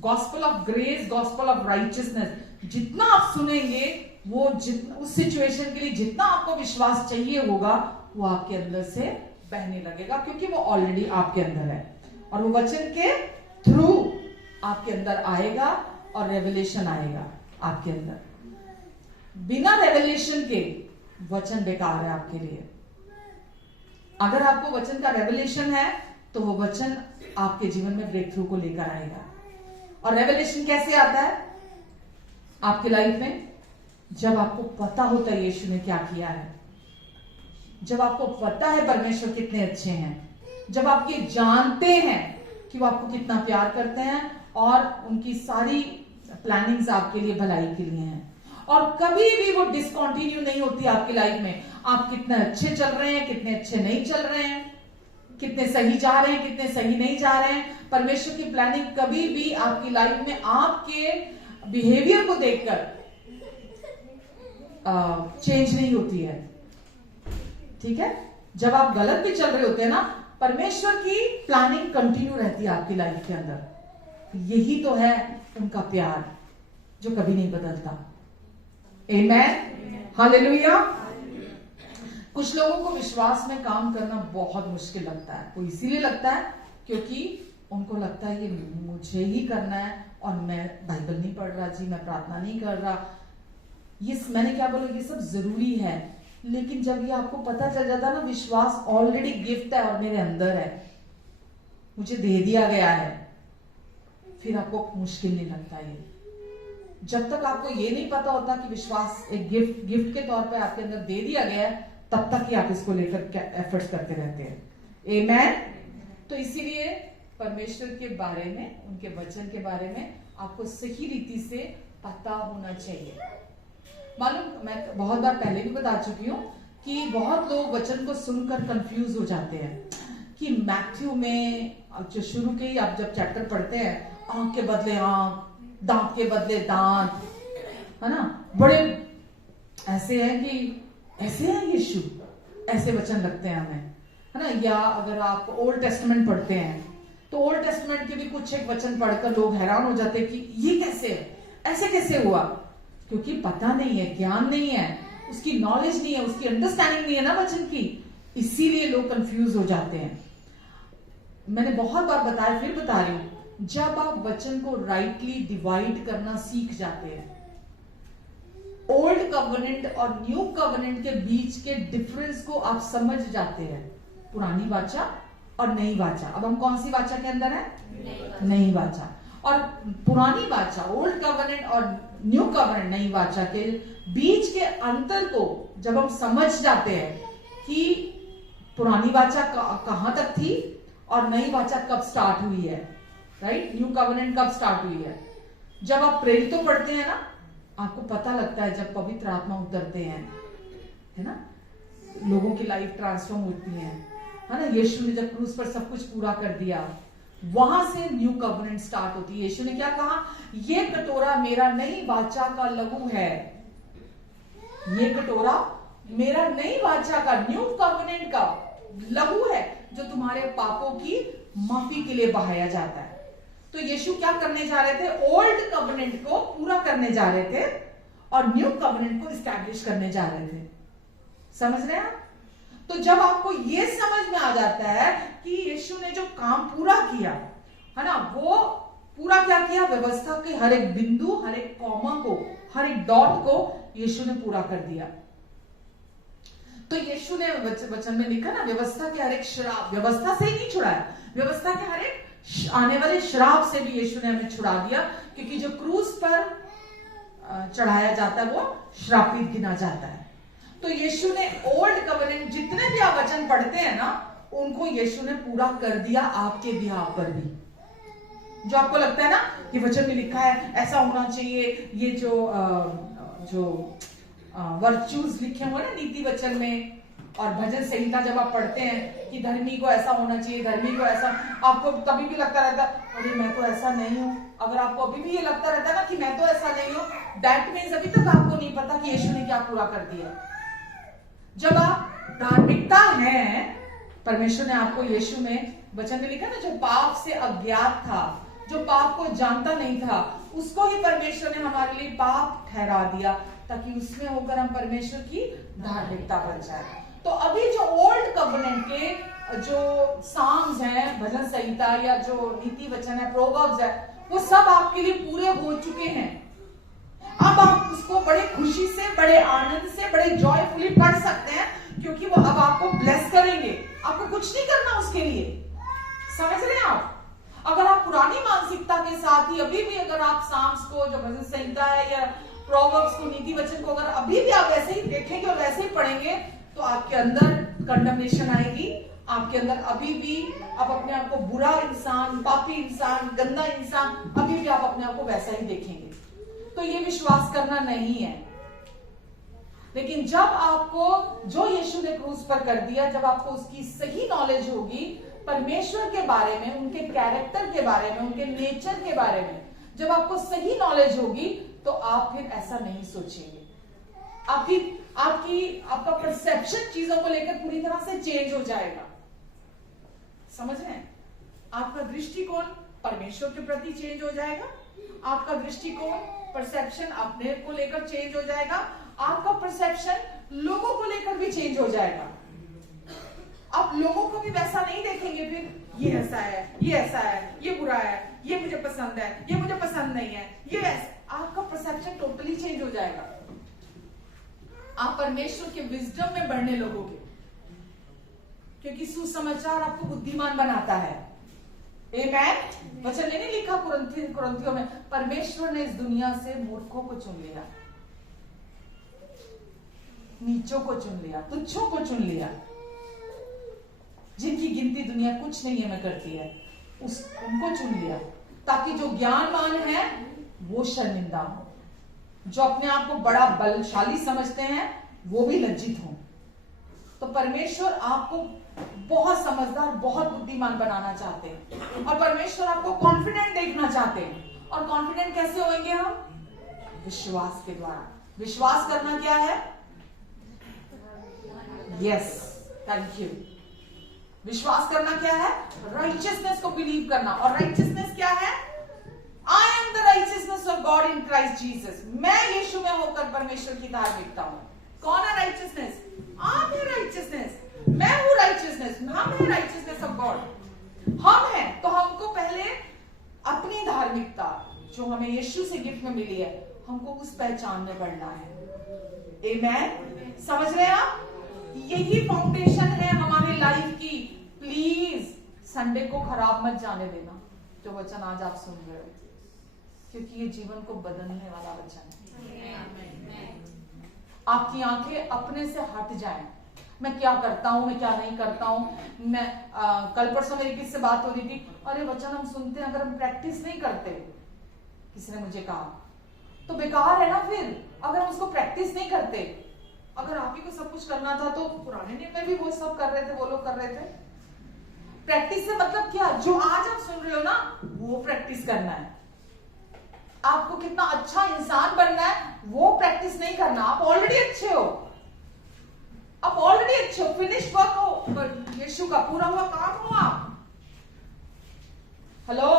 gospel of grace, gospel of righteousness, जितना आप सुनेंगे वो जितना उस सिचुएशन के लिए जितना आपको विश्वास चाहिए होगा, वो आपके अंदर से बहने लगेगा, क्योंकि वो ऑलरेडी आपके अंदर है और वो वचन के थ्रू आपके अंदर आएगा और रेवलेशन आएगा आपके अंदर। बिना रेवलेशन के वचन बेकार है आपके लिए। अगर आपको वचन का रेवलेशन है तो वो वचन आपके जीवन में ब्रेक थ्रू को लेकर आएगा। और रेवलेशन कैसे आता है आपकी लाइफ में? जब आपको पता होता है यीशु ने क्या किया है, जब आपको पता है परमेश्वर कितने अच्छे हैं, जब आप ये जानते हैं कि वो आपको कितना प्यार करते हैं और उनकी सारी प्लानिंग्स आपके लिए भलाई के लिए हैं, और कभी भी वो डिसकंटिन्यू नहीं होती आपकी लाइफ में। आप कितने अच्छे चल रहे हैं, कितने अच्छे नहीं चल रहे हैं, कितने सही जा रहे हैं, कितने सही नहीं जा रहे हैं, परमेश्वर की प्लानिंग कभी भी आपकी लाइफ में आपके बिहेवियर को देखकर चेंज नहीं होती है। ठीक है? जब आप गलत भी चल रहे होते हैं ना, परमेश्वर की प्लानिंग कंटिन्यू रहती है आपकी लाइफ के अंदर। यही तो है उनका प्यार जो कभी नहीं बदलता। आमेन, हालेलुया। कुछ लोगों को विश्वास में काम करना बहुत मुश्किल लगता है। वो इसीलिए लगता है क्योंकि उनको लगता है ये मुझे ही करना है और मैं बाइबल नहीं पढ़ रहा जी, मैं प्रार्थना नहीं कर रहा। ये मैंने क्या बोला, ये सब जरूरी है, लेकिन जब ये आपको पता चल जाता है ना, विश्वास ऑलरेडी गिफ्ट है और मेरे अंदर है, मुझे दे दिया गया है, फिर आपको मुश्किल नहीं लगता। ये जब तक आपको ये नहीं पता होता कि विश्वास एक गिफ्ट के तौर पे आपके अंदर दे दिया गया है, तब तक ही आप इसको लेकर एफर्ट्स करते रहते हैं। आमेन। तो इसीलिए परमेश्वर के बारे में, उनके वचन के बारे में आपको सही रीति से पता होना चाहिए। मालूम, मैं बहुत बार पहले भी बता चुकी हूँ कि बहुत लोग वचन को सुनकर कंफ्यूज हो जाते हैं कि मैथ्यू में जो शुरू के ही आप जब चैप्टर पढ़ते हैं, आंख के बदले आंख, दांत के बदले दांत, है ना, बड़े ऐसे है कि ऐसे है यीशु, ऐसे वचन लगते हैं हमें, है ना। या अगर आप ओल्ड टेस्टामेंट पढ़ते हैं तो ओल्ड टेस्टामेंट के भी कुछ एक वचन पढ़कर लोग हैरान हो जाते हैं कि ये कैसे है, ऐसे कैसे हुआ, क्योंकि पता नहीं है, ज्ञान नहीं है, उसकी नॉलेज नहीं है, उसकी अंडरस्टैंडिंग नहीं है ना वचन की, इसीलिए लोग कंफ्यूज हो जाते हैं। मैंने बहुत बार बताया, फिर बता रही हूं, जब आप वचन को राइटली डिवाइड करना सीख जाते हैं, ओल्ड कवनेंट और न्यू कवनेंट के बीच के डिफरेंस को आप समझ जाते हैं, पुरानी वाचा और नई वाचा। अब हम कौन सी वाचा के अंदर है? नई वाचा। और पुरानी वाचा, ओल्ड कवनेंट और न्यू कवनेंट, नई वाचा के बीच के अंतर को जब हम समझ जाते हैं कि पुरानी वाचा कहां तक थी और नई वाचा कब स्टार्ट हुई है, राइट, न्यू कवनेंट कब स्टार्ट हुई है। जब आप प्रेरितों पढ़ते हैं ना, आपको पता लगता है जब पवित्र आत्मा उतरते हैं, है ना, लोगों की लाइफ ट्रांसफॉर्म होती है ना। यीशु ने जब क्रूस पर सब कुछ पूरा कर दिया, वहां से न्यू कवनेंट स्टार्ट होती है। यीशु ने क्या कहा? ये कटोरा मेरा नई वाचा का लहू है, ये कटोरा मेरा नई वाचा का, न्यू कवनेंट का लहू है, जो तुम्हारे पापों की माफी के लिए बहाया जाता है। तो यीशु क्या करने जा रहे थे? ओल्ड कवनेंट को पूरा करने जा रहे थे और न्यू कवनेंट को एस्टैब्लिश करने जा रहे थे। समझ रहे हैं? तो जब आपको ये समझ में आ जाता है कि यीशु ने जो काम पूरा किया है ना, वो पूरा क्या किया, व्यवस्था के हर एक बिंदु, हर एक कॉमा को, हर एक डॉट को यीशु ने पूरा कर दिया। तो यीशु ने वचन में लिखा ना, व्यवस्था के हर एक श्राप, व्यवस्था से ही नहीं छुड़ाया, व्यवस्था के हर एक आने वाले श्राप से भी यीशु ने हमें छुड़ा दिया, क्योंकि जो क्रूस पर चढ़ाया जाता है वो श्रापित गिना जाता है। तो यीशु ने ओल्ड कवनेंट, जितने भी आप वचन पढ़ते हैं ना, उनको यीशु ने पूरा कर दिया आपके बिहाव पर भी। जो आपको लगता है ना कि वचन में लिखा है ऐसा होना चाहिए, ये जो वर्च्यूज लिखे हुए ना नीति वचन में और भजन संहिता जब आप पढ़ते हैं कि धर्मी को ऐसा होना चाहिए, धर्मी को ऐसा, आपको कभी भी लगता रहता अरे मैं तो ऐसा नहीं हूं। अगर आपको अभी भी ये लगता रहता है ना कि मैं तो ऐसा नहीं हूं, दैट मीन्स अभी तक आपको नहीं पता कि यीशु ने क्या पूरा कर दिया। जब आप धार्मिकता है, परमेश्वर ने आपको यीशु में, वचन में लिखा ना, जो पाप से अज्ञात था, जो पाप को जानता नहीं था, उसको ही परमेश्वर ने हमारे लिए पाप ठहरा दिया ताकि उसमें होकर हम परमेश्वर की धार्मिकता बन जाए। तो अभी जो ओल्ड कवनेंट के जो साम्स हैं, भजन संहिता या जो नीति वचन है, प्रोवर्ब्स है, वो सब आपके लिए पूरे हो चुके हैं। अब आप उसको बड़े खुशी से, बड़े आनंद से, बड़े जॉयफुली पढ़ सकते हैं, क्योंकि वो अब आपको ब्लेस करेंगे। आपको कुछ नहीं करना उसके लिए। समझ रहे हैं आप? अगर आप पुरानी मानसिकता के साथ ही अभी भी अगर आप साम्स को, जो भजन संहिता है या प्रोवर्ब्स को, नीति वचन को अगर अभी भी आप वैसे ही देखेंगे और वैसे ही पढ़ेंगे, तो आपके अंदर कंडमनेशन आएगी। आपके अंदर अभी भी आप अपने आप को बुरा इंसान, पापी इंसान, गंदा इंसान, अभी भी आप अपने आप को वैसा ही देखेंगे। तो ये विश्वास करना नहीं है। लेकिन जब आपको जो यीशु ने क्रूस पर कर दिया, जब आपको उसकी सही नॉलेज होगी परमेश्वर के बारे में, उनके कैरेक्टर के बारे में, उनके नेचर के बारे में, जब आपको सही नॉलेज होगी, तो आप फिर ऐसा नहीं सोचेंगे। आपका परसेप्शन चीजों को लेकर पूरी तरह से चेंज हो जाएगा। समझ रहे हैं? आपका दृष्टिकोण परमेश्वर के प्रति चेंज हो जाएगा, आपका दृष्टिकोण, परसेप्शन अपने को लेकर चेंज हो जाएगा, आपका परसेप्शन लोगों को लेकर भी चेंज हो जाएगा। आप लोगों को भी वैसा नहीं देखेंगे फिर, ये ऐसा है, ये ऐसा है, ये बुरा है, ये मुझे पसंद है, ये मुझे पसंद नहीं है, ये ऐसा। आपका परसेप्शन टोटली चेंज हो जाएगा। आप परमेश्वर के विजडम में बढ़ने लगोगे, क्योंकि सुसमाचार आपको बुद्धिमान बनाता है। आमेन। वचन नहीं लिखा कुरिन्थियों में, परमेश्वर ने इस दुनिया से मूर्खों को चुन लिया, नीचों को चुन लिया, तुच्छों को चुन लिया, जिनकी गिनती दुनिया कुछ नहीं में करती है, उनको चुन लिया, ताकि जो ज्ञानवान है वो शर्मिंदा हो, जो अपने आप को बड़ा बलशाली समझते हैं वो भी लज्जित हो। तो परमेश्वर आपको बहुत समझदार, बहुत बुद्धिमान बनाना चाहते हैं, और परमेश्वर आपको कॉन्फिडेंट देखना चाहते हैं। और कॉन्फिडेंट कैसे होंगे हम? विश्वास के द्वारा। विश्वास करना क्या है? Yes, thank you. विश्वास करना क्या है? राइचियसनेस को बिलीव करना। और राइचियसनेस क्या है? I am the righteousness of God in Christ Jesus. मैं यीशु में होकर परमेश्वर की धार्मिकता हूं। कौन है राइचियसनेस? आप है राइचियसनेस, मैं हूं राइचियसनेस, हम है राइचियसनेस ऑफ गॉड। हम हैं, तो हमको पहले अपनी धार्मिकता जो हमें यीशु से गिफ्ट में मिली है, हमको उस पहचान में बढ़ना है। आमेन। समझ रहे हैं आप? यही फाउंडेशन है हमारी लाइफ की। प्लीज संडे को खराब मत जाने देना जो वचन आज आप सुन रहे हो, क्योंकि ये जीवन को बदलने वाला वचन है। आपकी आंखें अपने से हट जाएं, मैं क्या करता हूं, मैं क्या नहीं करता हूं। मैं कल परसों मेरी किसी से बात हो रही थी, अरे वचन हम सुनते हैं, अगर हम प्रैक्टिस नहीं करते, किसी ने मुझे कहा, तो बेकार है ना फिर, अगर हम उसको प्रैक्टिस नहीं करते। अगर आप ही को सब कुछ करना था तो पुराने नियम में भी वो सब कर रहे थे, वो लोग कर रहे थे। प्रैक्टिस से मतलब क्या? जो आज आप सुन रहे हो ना, वो प्रैक्टिस करना है। आपको कितना अच्छा इंसान बनना है, वो प्रैक्टिस नहीं करना। आप ऑलरेडी अच्छे हो, आप ऑलरेडी अच्छे हो, फिनिश वर्क हो, यीशु का पूरा हुआ काम हो आप। हेलो,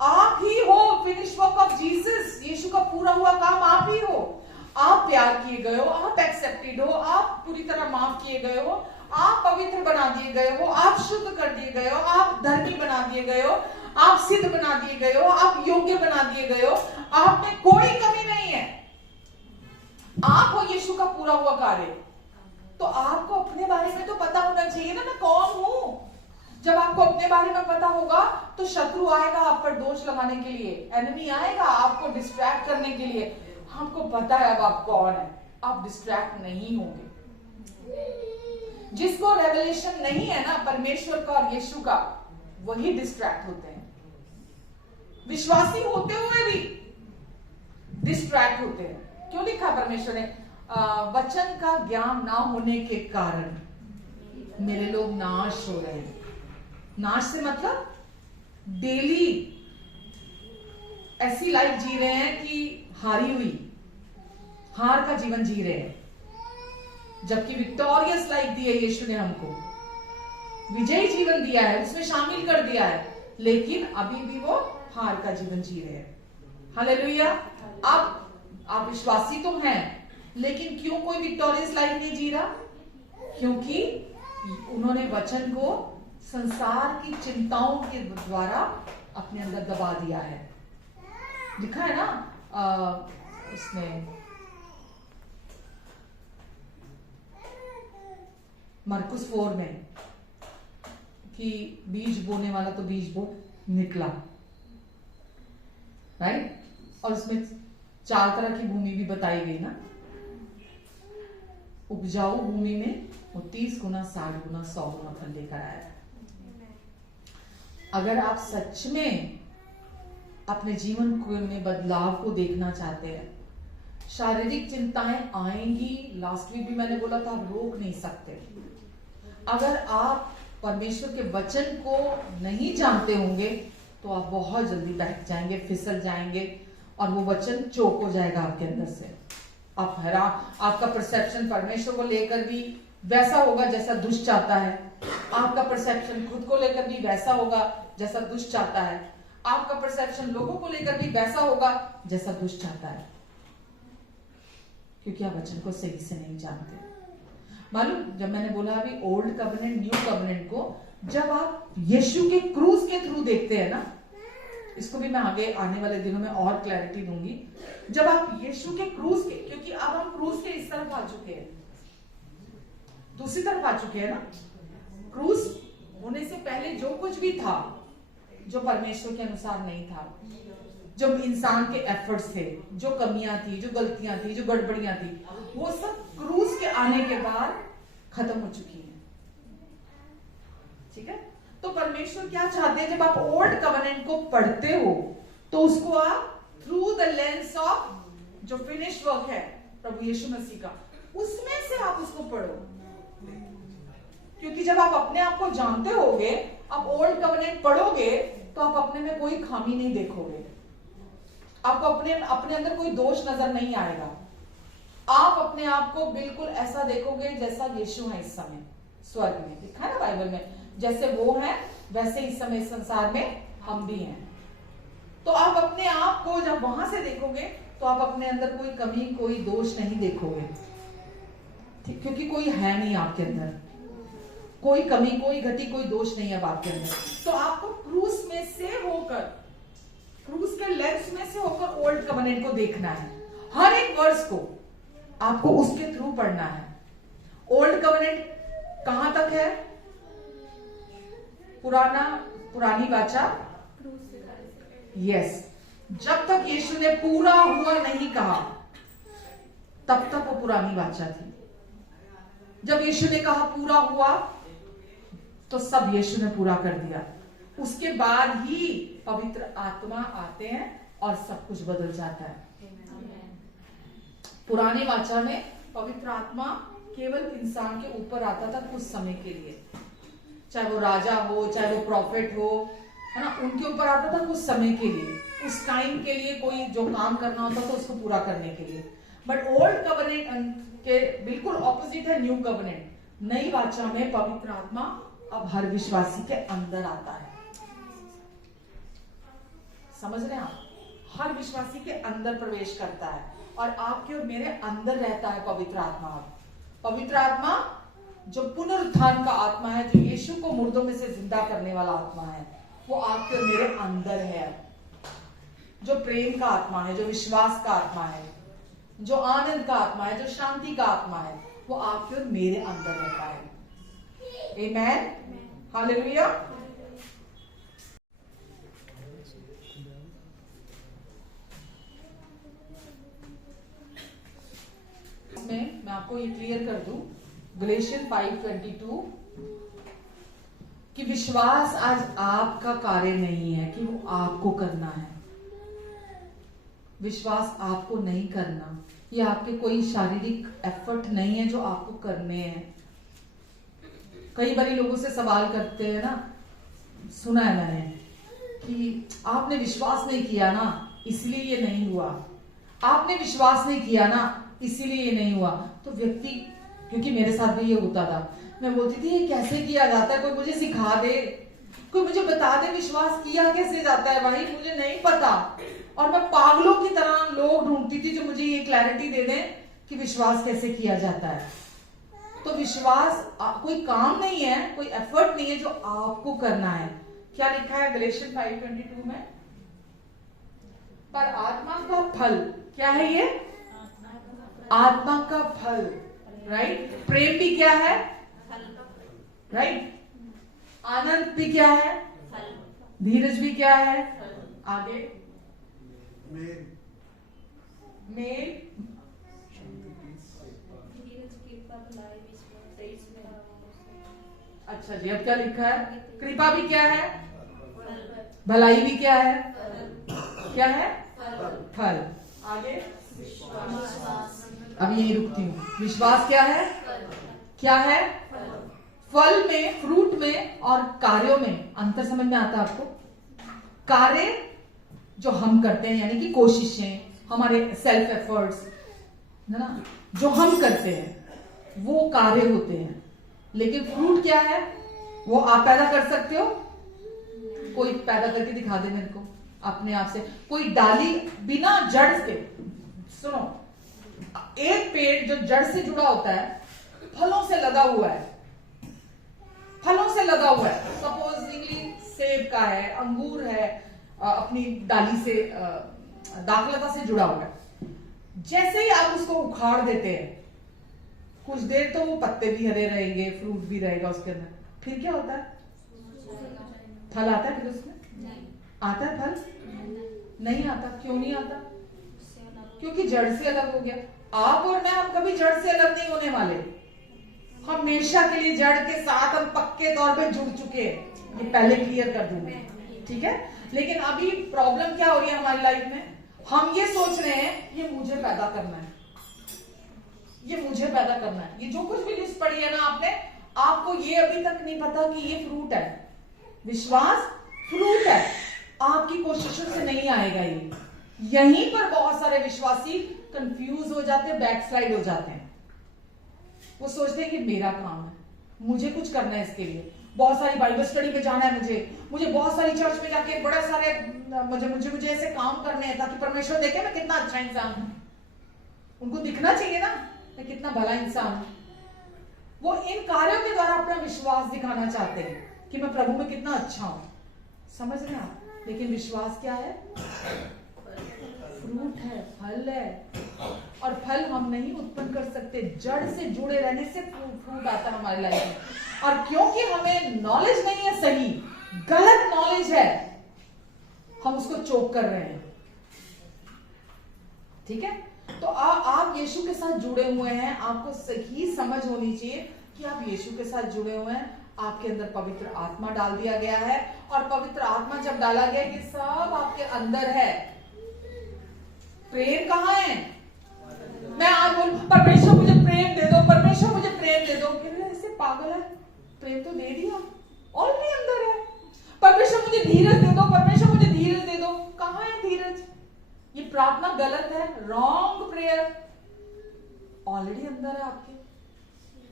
आप ही हो फिनिश वर्क ऑफ जीसस। यीशु का पूरा हुआ काम आप ही हो। आप प्यार किए गए हो, आप एक्सेप्टेड हो, आप पूरी तरह माफ किए गए हो, आप पवित्र बना दिए गए हो, आप शुद्ध कर दिए गए हो, आप धर्मी बना दिए गए हो, आप सिद्ध बना दिए गए हो, आप योग्य बना दिए गए हो। आप में कोई कमी नहीं है। आप हो यीशु का पूरा हुआ कार्य। तो आपको अपने बारे में तो पता होना चाहिए ना, मैं कौन हूं। जब आपको अपने बारे में पता होगा तो शत्रु आएगा आप पर दोष लगाने के लिए, एनिमी आएगा आपको डिस्ट्रैक्ट करने के लिए। आपको पता है अब आप कौन है, आप डिस्ट्रैक्ट नहीं होंगे। जिसको रेवलेशन नहीं है ना परमेश्वर का और यीशु का, वही डिस्ट्रैक्ट होते हैं। विश्वासी होते हुए भी डिस्ट्रैक्ट होते हैं। क्यों लिखा परमेश्वर ने? वचन का ज्ञान ना होने के कारण मेरे लोग नाश हो रहे हैं। नाश से मतलब डेली ऐसी लाइफ जी रहे हैं कि हारी हुई, हार का जीवन जी रहे हैं, जबकि विक्टोरियस लाइफ दी है यीशु ने हमको, विजयी जीवन दिया है, उसमें शामिल कर दिया है, लेकिन अभी भी वो हार का जीवन जी रहे हैं। हालेलुया। आप विश्वासी तो हैं, लेकिन क्यों कोई विक्टोरियस लाइफ नहीं जी रहा? क्योंकि उन्होंने वचन को संसार की चिंताओं के द्वारा अपने अंदर दबा दिया है। लिखा है ना उसमें मरकुस 4 में कि बीज बोने वाला तो बीज बो निकला, राइट? और उसमें 4 तरह की भूमि भी बताई गई ना। उपजाऊ भूमि में वो 30 गुना, 60 गुना, 100 गुना फल लेकर आया। अगर आप सच में अपने जीवन में बदलाव को देखना चाहते हैं, शारीरिक चिंताएं आएंगी। लास्ट वीक भी मैंने बोला था, आप रोक नहीं सकते। अगर आप परमेश्वर के वचन को नहीं जानते होंगे तो आप बहुत जल्दी बैठ जाएंगे, फिसल जाएंगे, और वो वचन चोक हो जाएगा आपके अंदर से। आप आपका परसेप्शन परमेश्वर को लेकर भी वैसा होगा जैसा दुष्ट चाहता है। आपका परसेप्शन खुद को लेकर भी वैसा होगा जैसा दुष्ट चाहता है। आपका परसेप्शन लोगों को लेकर भी वैसा होगा जैसा दुष्ट चाहता है, क्योंकि आप वचन को सही से नहीं जानते। मालूम, जब मैंने बोला अभी ओल्ड कवनेंट न्यू कवनेंट को, जब आप यीशु के क्रूज के थ्रू देखते हैं ना, इसको भी मैं आगे आने वाले दिनों में और क्लैरिटी दूंगी। जब आप यीशु के क्रूज के, क्योंकि अब हम क्रूज के इस तरफ आ चुके हैं, दूसरी तरफ आ चुके हैं ना। क्रूज होने से पहले जो कुछ भी था जो परमेश्वर के अनुसार नहीं था, जो इंसान के एफर्ट्स थे, जो कमियां थी, जो गलतियां थी, जो गड़बड़ियां थी, वो सब क्रूज के आने के बाद खत्म हो चुकी है। ठीक है? तो परमेश्वर क्या चाहते हैं? जब आप ओल्ड कवनेंट को पढ़ते हो तो उसको आप थ्रू द लेंस ऑफ जो फिनिश वर्क है प्रभु यीशु मसीह का, उसमें से आप उसको पढ़ो। क्योंकि जब आप अपने आप को जानते होगे, आप ओल्ड कवनेंट पढ़ोगे तो आप अपने में कोई खामी नहीं देखोगे, आपको अपने अंदर कोई दोष नजर नहीं आएगा। आप अपने आप को बिल्कुल ऐसा देखोगे जैसा यीशु है इस समय स्वर्ग में। लिखा है ना बाइबल में, जैसे वो है वैसे इस समय संसार में हम भी हैं। तो आप अपने आप को जब वहां से देखोगे तो आप अपने अंदर कोई कमी, कोई दोष नहीं देखोगे, ठीक? क्योंकि कोई है नहीं आपके अंदर, कोई कमी, कोई गति, कोई दोष नहीं है आपके अंदर। तो आपको क्रूस में से होकर, क्रूस के लेंस में से होकर ओल्ड कवनेंट को देखना है। हर एक वर्ष को आपको उसके थ्रू पढ़ना है। ओल्ड कवनेंट कहां तक है? पुरानी वाचा, यस। जब तक यीशु ने पूरा हुआ नहीं कहा तब तक वो पुरानी वाचा थी। जब यीशु ने कहा पूरा हुआ तो सब यीशु ने पूरा कर दिया। उसके बाद ही पवित्र आत्मा आते हैं और सब कुछ बदल जाता है। पुराने वाचा में पवित्र आत्मा केवल इंसान के ऊपर आता था कुछ समय के लिए, चाहे वो राजा हो, चाहे वो प्रॉफिट हो, है ना, उनके ऊपर आता था कुछ समय के लिए, उस टाइम के लिए कोई जो काम करना होता था उसको पूरा करने के लिए। बट ओल्ड कवनेंट के बिल्कुल ऑपोजिट है न्यू कवनेंट। नई वाचा में पवित्र आत्मा अब हर विश्वासी के अंदर आता है। समझ रहे हैं आप? हर विश्वासी के अंदर प्रवेश करता है और आपके और मेरे अंदर रहता है पवित्र आत्मा। पवित्र आत्मा जो पुनरुत्थान का आत्मा है, जो यीशु को मुर्दों में से जिंदा करने वाला आत्मा है, वो आपके और मेरे अंदर है। जो प्रेम का आत्मा है, जो विश्वास का आत्मा है, जो आनंद का आत्मा है, जो शांति का आत्मा है, वो आपके और मेरे अंदर रहता है। आमेन, हालेलुया। मैं आपको ये क्लियर कर दूं, गलेशियन 5:22 कि विश्वास आज आपका कार्य नहीं है कि वो आपको करना है। विश्वास आपको नहीं करना, ये आपके कोई शारीरिक एफर्ट नहीं है जो आपको करने हैं। कई बार लोगों से सवाल करते हैं ना, सुना है मैंने कि आपने विश्वास नहीं किया ना इसलिए ये नहीं हुआ, आपने विश्वास नहीं किया ना इसीलिए ये नहीं हुआ। तो व्यक्ति, क्योंकि मेरे साथ भी ये होता था, मैं बोलती थी ये कैसे किया जाता है, कोई मुझे सिखा दे, कोई मुझे बता दे विश्वास किया कैसे जाता है, भाई मुझे नहीं पता। और मैं पागलों की तरह लोग ढूंढती थी जो मुझे ये क्लैरिटी दे दें कि विश्वास कैसे किया जाता है। तो विश्वास कोई काम नहीं है, कोई एफर्ट नहीं है जो आपको करना है। क्या लिखा है गलेशियन 5:22 में? पर आत्मा का फल क्या है? ये आत्मा का फल, राइट। प्रेम भी क्या है? राइट। आनंद भी क्या है? धीरज भी क्या है? आगे मेल, अच्छा जी। अब क्या लिखा है? कृपा भी क्या है? भलाई भी क्या है? क्या है? फल। आगे अब यही रुकती हूँ। विश्वास क्या है? क्या है? फल में, फ्रूट में और कार्यों में अंतर समझ में आता है आपको? कार्य जो हम करते हैं यानी कि कोशिशें, हमारे सेल्फ एफर्ट्स है ना, जो हम करते हैं वो कार्य होते हैं। लेकिन फ्रूट क्या है? वो आप पैदा कर सकते हो? कोई पैदा करके दिखा दे मेरे को अपने आप से। कोई डाली बिना जड़ से, सुनो, एक पेड़ जो जड़ से जुड़ा होता है फलों से लगा हुआ है, फलों से लगा हुआ है। सपोजिंगली सेब का है, अंगूर है, अपनी डाली से दाखलता से जुड़ा हुआ है। जैसे ही आप उसको उखाड़ देते हैं, कुछ देर तो वो पत्ते भी हरे रहेंगे, फ्रूट भी रहेगा उसके अंदर, फिर क्या होता है? फल आता है? फिर उसमें आता है फल? नहीं आता। क्यों नहीं आता? क्योंकि जड़ से अलग हो गया। आप और मैं, हम कभी जड़ से अलग नहीं होने वाले। हमेशा के लिए जड़ के साथ हम पक्के तौर पे जुड़ चुके हैं। ये पहले क्लियर कर दूं, ठीक है। लेकिन अभी प्रॉब्लम क्या हो रही है हमारी लाइफ में? हम ये सोच रहे हैं ये मुझे पैदा करना है, ये मुझे पैदा करना है। ये जो कुछ भी लिस्ट पढ़ी है ना आपने, आपको ये अभी तक नहीं पता कि ये फ्रूट है। विश्वास फ्रूट है, आपकी कोशिशों से नहीं आएगा ये। यहीं पर बहुत सारे विश्वासी कंफ्यूज हो जाते हैं, बैकस्लाइड हो जाते हैं। वो सोचते हैं कि मेरा काम है, मुझे कुछ करना है, इसके लिए बहुत सारी बाइबल स्टडी में जाना है, मुझे बहुत सारी चर्च में जाके बड़े सारे मुझे ऐसे काम करने हैं ताकि परमेश्वर देखे मैं कितना अच्छा इंसान हूं। उनको दिखना चाहिए ना मैं कितना भला इंसान हूं। वो इन कार्यों के द्वारा अपना विश्वास दिखाना चाहते हैं कि मैं प्रभु में कितना अच्छा हूं। समझ रहे आप? लेकिन विश्वास क्या है? फ्रूट है, फल है। और फल हम नहीं उत्पन्न कर सकते, जड़ से जुड़े रहने से फ्रूट आता है हमारी लाइफ में। और क्योंकि हमें नॉलेज नहीं है, सही गलत नॉलेज है, हम उसको चोक कर रहे हैं। ठीक है? तो आप यीशु के साथ जुड़े हुए हैं, आपको सही समझ होनी चाहिए कि आप यीशु के साथ जुड़े हुए हैं। आपके अंदर पवित्र आत्मा डाल दिया गया है, और पवित्र आत्मा जब डाला गया, ये सब आपके अंदर है। प्रेम कहाँ है? मैं आज बोल परमेश्वर मुझे प्रेम दे दो, परमेश्वर मुझे प्रेम दे दो, ऐसे पागल है? प्रेम तो दे दिया, ऑलरेडी अंदर है। परमेश्वर मुझे धीरज दे दो, परमेश्वर मुझे धीरज दे दो, कहाँ है धीरज? ये प्रार्थना गलत है, रॉन्ग प्रेयर। ऑलरेडी अंदर है आपके।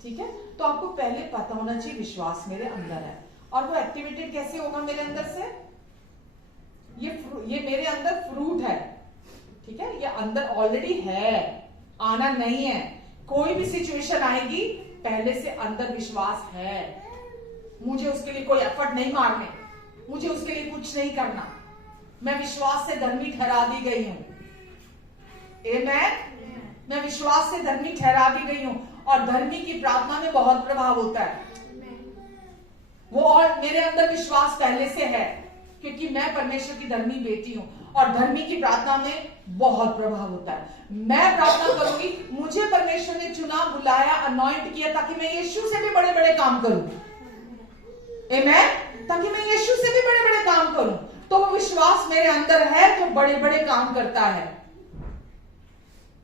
ठीक है? तो आपको पहले पता होना चाहिए विश्वास मेरे अंदर है, और वो एक्टिवेटेड कैसे होगा मेरे अंदर से? ये मेरे अंदर फ्रूट है। ठीक है? ये अंदर ऑलरेडी है, आना नहीं है। कोई भी सिचुएशन आएगी, पहले से अंदर विश्वास है। मुझे उसके लिए कोई एफर्ट नहीं मारने, मुझे उसके लिए कुछ नहीं करना। मैं विश्वास से धर्मी ठहरा दी गई हूं। मैं विश्वास से धर्मी ठहरा दी गई हूं, और धर्मी की प्रार्थना में बहुत प्रभाव होता है। वो और मेरे अंदर विश्वास पहले से है, क्योंकि मैं परमेश्वर की धर्मी बेटी हूं और धर्मी की प्रार्थना में बहुत प्रभाव होता है। मैं प्रार्थना करूंगी, मुझे परमेश्वर ने चुना, बुलाया, अनॉइंट किया ताकि मैं यीशु से भी बड़े बड़े काम करूं। आमेन। ताकि मैं यीशु से भी बड़े बड़े काम करूं। तो वो विश्वास मेरे अंदर है जो बड़े बड़े काम करता है।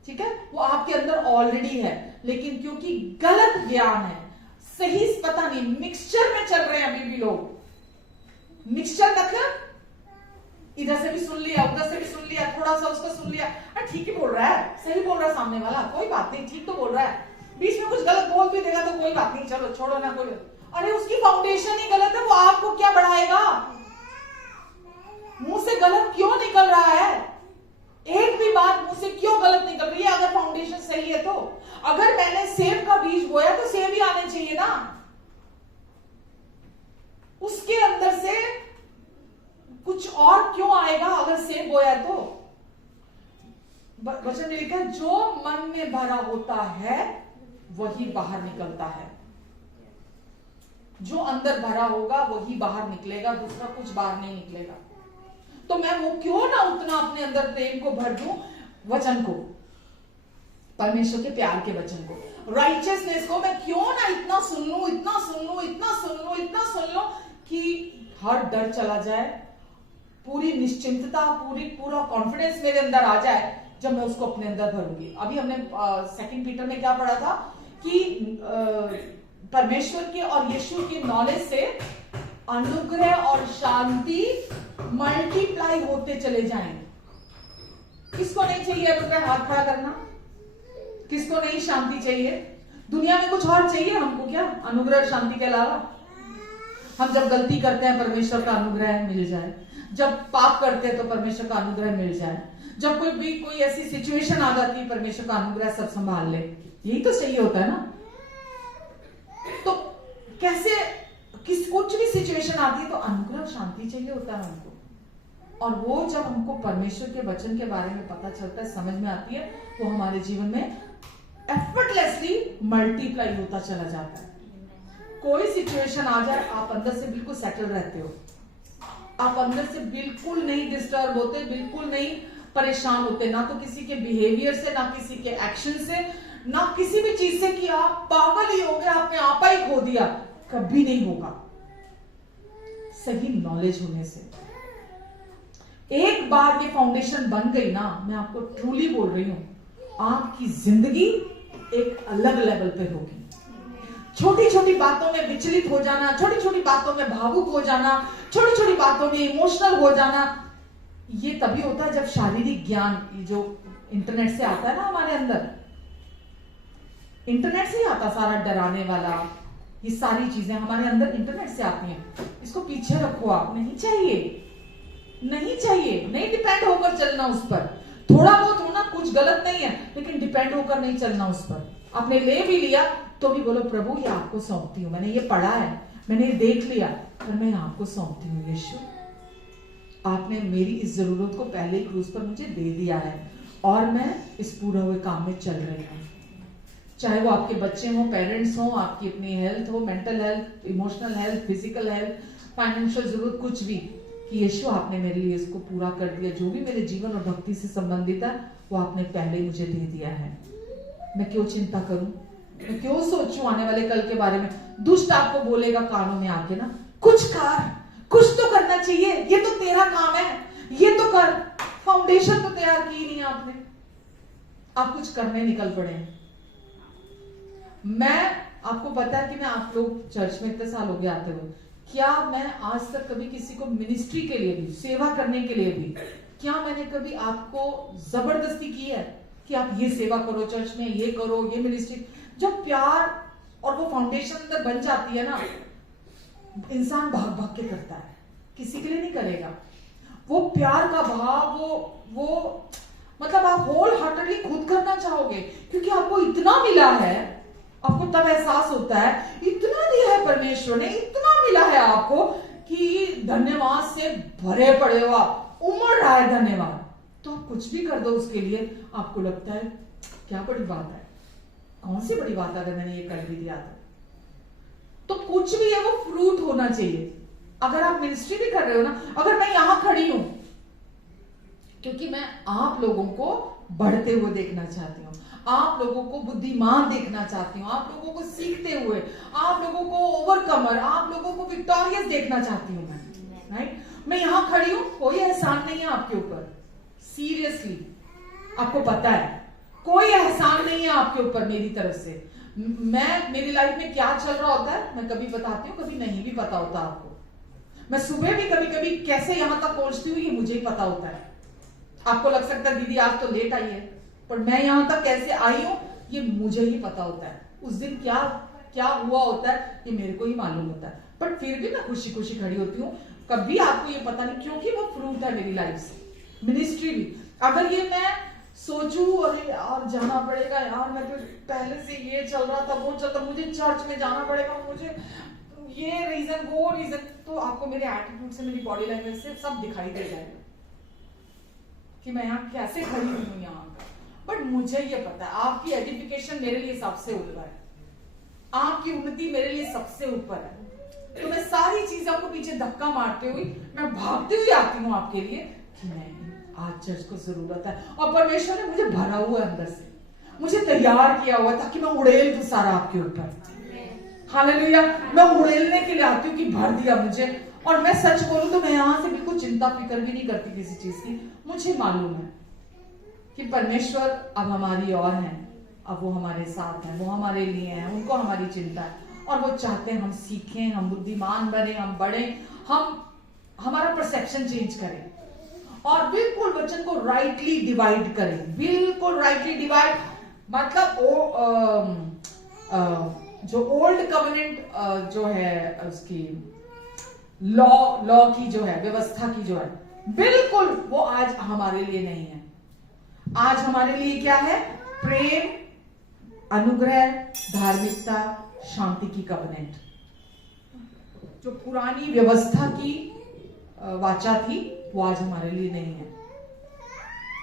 ठीक है, वो आपके अंदर ऑलरेडी है, लेकिन क्योंकि गलत ज्ञान है, सही पता नहीं, मिक्सचर में चल रहे हैं अभी भी लोग। मिक्सचर मतलब इधर से भी सुन लिया, उधर से भी सुन लिया, थोड़ा सा उसको सुन लिया, ठीक ही बोल रहा है, सही बोल रहा है सामने वाला, कोई बात नहीं, ठीक तो बोल रहा है, बीच में कुछ गलत बोल भी देगा तो कोई बात नहीं, चलो छोड़ो ना, कोई। अरे उसकी फाउंडेशन ही गलत है, वो आपको क्या बढ़ाएगा? मुंह से गलत क्यों निकल रहा है? एक भी बात मुंह से क्यों गलत निकल रही है अगर फाउंडेशन सही है तो? अगर मैंने सेब का बीज बोया तो सेब ही आने चाहिए ना। उसके अंदर से कुछ और क्यों आएगा अगर सेब बोया तो? वचन में लिखा है जो मन में भरा होता है वही बाहर निकलता है। जो अंदर भरा होगा वही बाहर निकलेगा, दूसरा कुछ बाहर नहीं निकलेगा। तो मैं वो क्यों ना उतना अपने अंदर प्रेम को भर दूं, वचन को, परमेश्वर के प्यार के वचन को, राइचियसनेस को मैं क्यों ना इतना सुन लूं, इतना सुन लूं, इतना सुन लूं, इतना सुन लूं कि हर डर चला जाए, पूरी निश्चिंतता, पूरा कॉन्फिडेंस मेरे अंदर आ जाए जब मैं उसको अपने अंदर भरूंगी। अभी हमने 2 पीटर में क्या पढ़ा था कि परमेश्वर के और यीशु के नॉलेज से अनुग्रह और शांति मल्टीप्लाई होते चले जाएंगे। किसको नहीं चाहिए अनुग्रह? हाथ खड़ा करना। किसको नहीं शांति चाहिए? दुनिया में कुछ और चाहिए हमको क्या अनुग्रह शांति के अलावा? हम जब गलती करते हैं परमेश्वर का अनुग्रह मिल जाए, जब पाप करते हैं तो परमेश्वर का अनुग्रह मिल जाए, जब कोई ऐसी सिचुएशन आ जाती है परमेश्वर का अनुग्रह सब संभाल ले, यही तो चाहिए होता है ना। तो कैसे कुछ भी सिचुएशन आती है तो अनुग्रह शांति चाहिए होता है हमको, और वो जब हमको परमेश्वर के वचन के बारे में पता चलता है, समझ में आती है, वो हमारे जीवन में एफर्टलेसली मल्टीप्लाई होता चला जाता है। कोई सिचुएशन आ जाए आप अंदर से बिल्कुल सेटल रहते हो, आप अंदर से बिल्कुल नहीं डिस्टर्ब होते, बिल्कुल नहीं परेशान होते, ना तो किसी के बिहेवियर से, ना किसी के एक्शन से, ना किसी भी चीज से कि आप पागल ही हो गए, आपने आपा ही खो दिया, कभी नहीं होगा। सही नॉलेज होने से एक बार ये फाउंडेशन बन गई ना, मैं आपको ट्रूली बोल रही हूं, आपकी जिंदगी एक अलग लेवल पे होगी। छोटी छोटी बातों में विचलित हो जाना, छोटी छोटी बातों में भावुक हो जाना, छोटी छोटी बातों में इमोशनल हो जाना, ये तभी होता है जब शारीरिक ज्ञान जो इंटरनेट से आता है ना हमारे अंदर, इंटरनेट से ही आता सारा डराने वाला, ये सारी चीजें हमारे अंदर इंटरनेट से आती हैं। इसको पीछे रखो, आप नहीं चाहिए, नहीं चाहिए, नहीं डिपेंड होकर चलना उस पर। थोड़ा बहुत होना कुछ गलत नहीं है, लेकिन डिपेंड होकर नहीं चलना उस पर। आपने ले भी लिया तो भी बोलो प्रभु ये आपको सौंपती हूँ, मैंने ये पढ़ा है, मैंने ये देख लिया, पर मैं आपको सौंपती हूँ यीशु, आपने मेरी इस जरूरत को पहले ही क्रूस पर मुझे दे दिया है और मैं इस पूरा हुए काम में चल रही हूँ। चाहे वो आपके बच्चे हो, पेरेंट्स हो, आपकी अपनी हेल्थ हो, mental health, emotional health, physical health, financial जरूरत, कुछ भी, कि यीशु आपने मेरे लिए इसको पूरा कर दिया। जो भी मेरे जीवन और भक्ति से संबंधित है वो आपने पहले ही मुझे दे दिया है। मैं क्यों चिंता करूं, मैं क्यों सोचूं आने वाले कल के बारे में? दुष्ट आपको बोलेगा कानों में आके ना, कुछ कर, कुछ तो करना चाहिए, ये तो तेरा काम है, ये तो कर। फाउंडेशन तो तैयार की नहीं आपने, आप कुछ करने निकल पड़े। मैं आपको पता है कि मैं आप लोग चर्च में इतने साल हो गए आते हुए, क्या मैं आज तक कभी किसी को मिनिस्ट्री के लिए भी, सेवा करने के लिए भी, क्या मैंने कभी आपको जबरदस्ती की है कि आप ये सेवा करो चर्च में, ये करो, ये मिनिस्ट्री? जब प्यार और वो फाउंडेशन अंदर बन जाती है ना, इंसान भाग भाग के करता है, किसी के लिए नहीं करेगा। वो प्यार का भाव, वो मतलब आप होल हार्टेडली खुद करना चाहोगे, क्योंकि आपको इतना मिला है। आपको तब एहसास होता है इतना दिया है परमेश्वर ने, इतना मिला है आपको कि धन्यवाद से भरे पड़े हो, आप उमड़ रहा है धन्यवाद, तो आप कुछ भी कर दो उसके लिए, आपको लगता है क्या बड़ी बात है, कौन सी बड़ी बात है अगर मैंने ये कर भी दिया था। तो कुछ भी है वो फ्रूट होना चाहिए, अगर आप मिनिस्ट्री भी कर रहे हो ना, अगर मैं यहां खड़ी हूं क्योंकि मैं आप लोगों को बढ़ते हुए देखना चाहती हूँ, आप लोगों को बुद्धिमान देखना चाहती हूँ, आप लोगों को सीखते हुए, आप लोगों को ओवरकमर, आप लोगों को विक्टोरियस देखना चाहती हूँ मैं, राइट? मैं यहां खड़ी हूं, कोई एहसान नहीं है आपके ऊपर, सीरियसली आपको पता है, कोई एहसान नहीं है आपके ऊपर मेरी तरफ से। मैं, मेरी लाइफ में क्या चल रहा होता है मैं कभी बताती हूँ, कभी नहीं भी पता होता आपको। मैं सुबह भी कभी कभी कैसे यहां तक पहुंचती हूँ ये मुझे ही पता होता है। आपको लग सकता है दीदी आज तो लेट आई है, पर मैं यहां तक कैसे आई हूं ये मुझे ही पता होता है। उस दिन क्या क्या हुआ होता है ये मेरे को ही मालूम होता है, बट फिर भी मैं खुशी खुशी खड़ी होती हूँ। कभी आपको ये पता नहीं, क्योंकि वो फ्रूट है मेरी लाइफ से। मिनिस्ट्री भी अगर ये मैं सोचूं अरे यार जाना पड़ेगा यार, मैं तो पहले से ये चल रहा था वो चलता, मुझे चर्च में जाना पड़ेगा, मुझे ये रीजन वो रीजन, तो आपको मेरे एटीट्यूड से, मेरी बॉडी लैंग्वेज से सब दिखाई दे जाएगा कि मैं यहाँ कैसे खड़ी हुई हूँ यहाँ। बट मुझे ये पता है आपकी एडिफिकेशन मेरे लिए सबसे ऊपर है, आपकी उन्नति मेरे लिए सबसे ऊपर है। तो मैं सारी चीजों को पीछे धक्का मारते हुए मैं भागती हुई आती हूँ आपके लिए कि नहीं आज चर्च को जरूरत है, और परमेश्वर ने मुझे भरा हुआ है अंदर से, मुझे तैयार किया हुआ ताकि मैं उड़ेल दूं सारा आपके ऊपर। हालेलुया, मैं उड़ेलने के लिए आती हूँ कि भर दिया मुझे। और मैं सच बोलूं तो मैं यहां से बिल्कुल चिंता फिक्र भी नहीं करती किसी चीज की। मुझे मालूम है कि परमेश्वर अब हमारी और है, अब वो हमारे साथ है, वो हमारे लिए है, उनको हमारी चिंता है, और वो चाहते हैं हम सीखें, हम बुद्धिमान बने, हम बढ़े, हम हमारा परसेप्शन चेंज करें और बिल्कुल वचन को राइटली डिवाइड करें। बिल्कुल राइटली डिवाइड मतलब जो ओल्ड कवेनेंट जो है उसकी लॉ की जो है, व्यवस्था की जो है, बिल्कुल वो आज हमारे लिए नहीं है। आज हमारे लिए क्या है? प्रेम, अनुग्रह, धार्मिकता, शांति की कवेनेंट। जो पुरानी व्यवस्था की वाचा थी वो आज हमारे लिए नहीं है।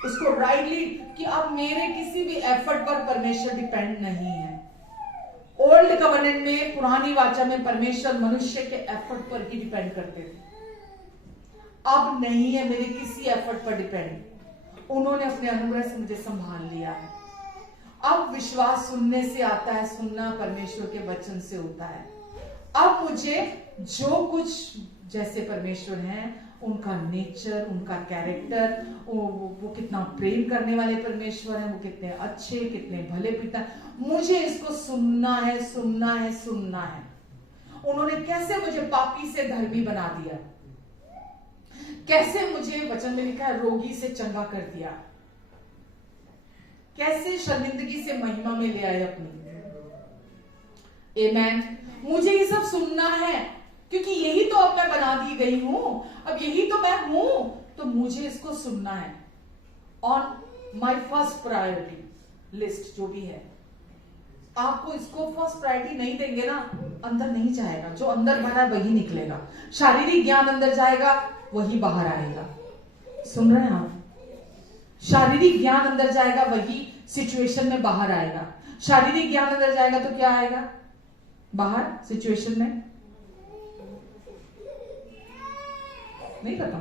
उसको राइटली कि अब मेरे किसी भी एफर्ट पर परमेश्वर डिपेंड नहीं है। ओल्ड कवेनेंट में, पुरानी वाचा में परमेश्वर मनुष्य के एफर्ट पर ही डिपेंड करते थे। अब नहीं है मेरे किसी एफर्ट पर डिपेंड। उन्होंने अपने अनुग्रह से मुझे संभाल लिया है। अब विश्वास सुनने से आता है, सुनना परमेश्वर के वचन से होता है। अब मुझे जो कुछ जैसे परमेश्वर हैं उनका नेचर, उनका कैरेक्टर, वो कितना प्रेम करने वाले परमेश्वर हैं, वो कितने अच्छे, कितने भले पिता, मुझे इसको सुनना है, सुनना है, सुनना है। उन्होंने कैसे मुझे पापी से धर्मी बना दिया, कैसे मुझे वचन में लिखा है रोगी से चंगा कर दिया, कैसे शर्मिंदगी से महिमा में ले आए अपनी। आमेन। मुझे ये सब सुनना है क्योंकि यही तो अब मैं बना दी गई हूं, अब यही तो मैं हूं, तो मुझे इसको सुनना है। On my first priority list जो भी है, आपको इसको फर्स्ट प्रायोरिटी नहीं देंगे ना, अंदर नहीं जाएगा। जो अंदर भरा है वही निकलेगा। शारीरिक ज्ञान अंदर जाएगा वही बाहर आएगा। सुन रहे हैं आप? शारीरिक ज्ञान अंदर जाएगा वही सिचुएशन में बाहर आएगा। शारीरिक ज्ञान अंदर जाएगा तो क्या आएगा बाहर सिचुएशन में? नहीं पता।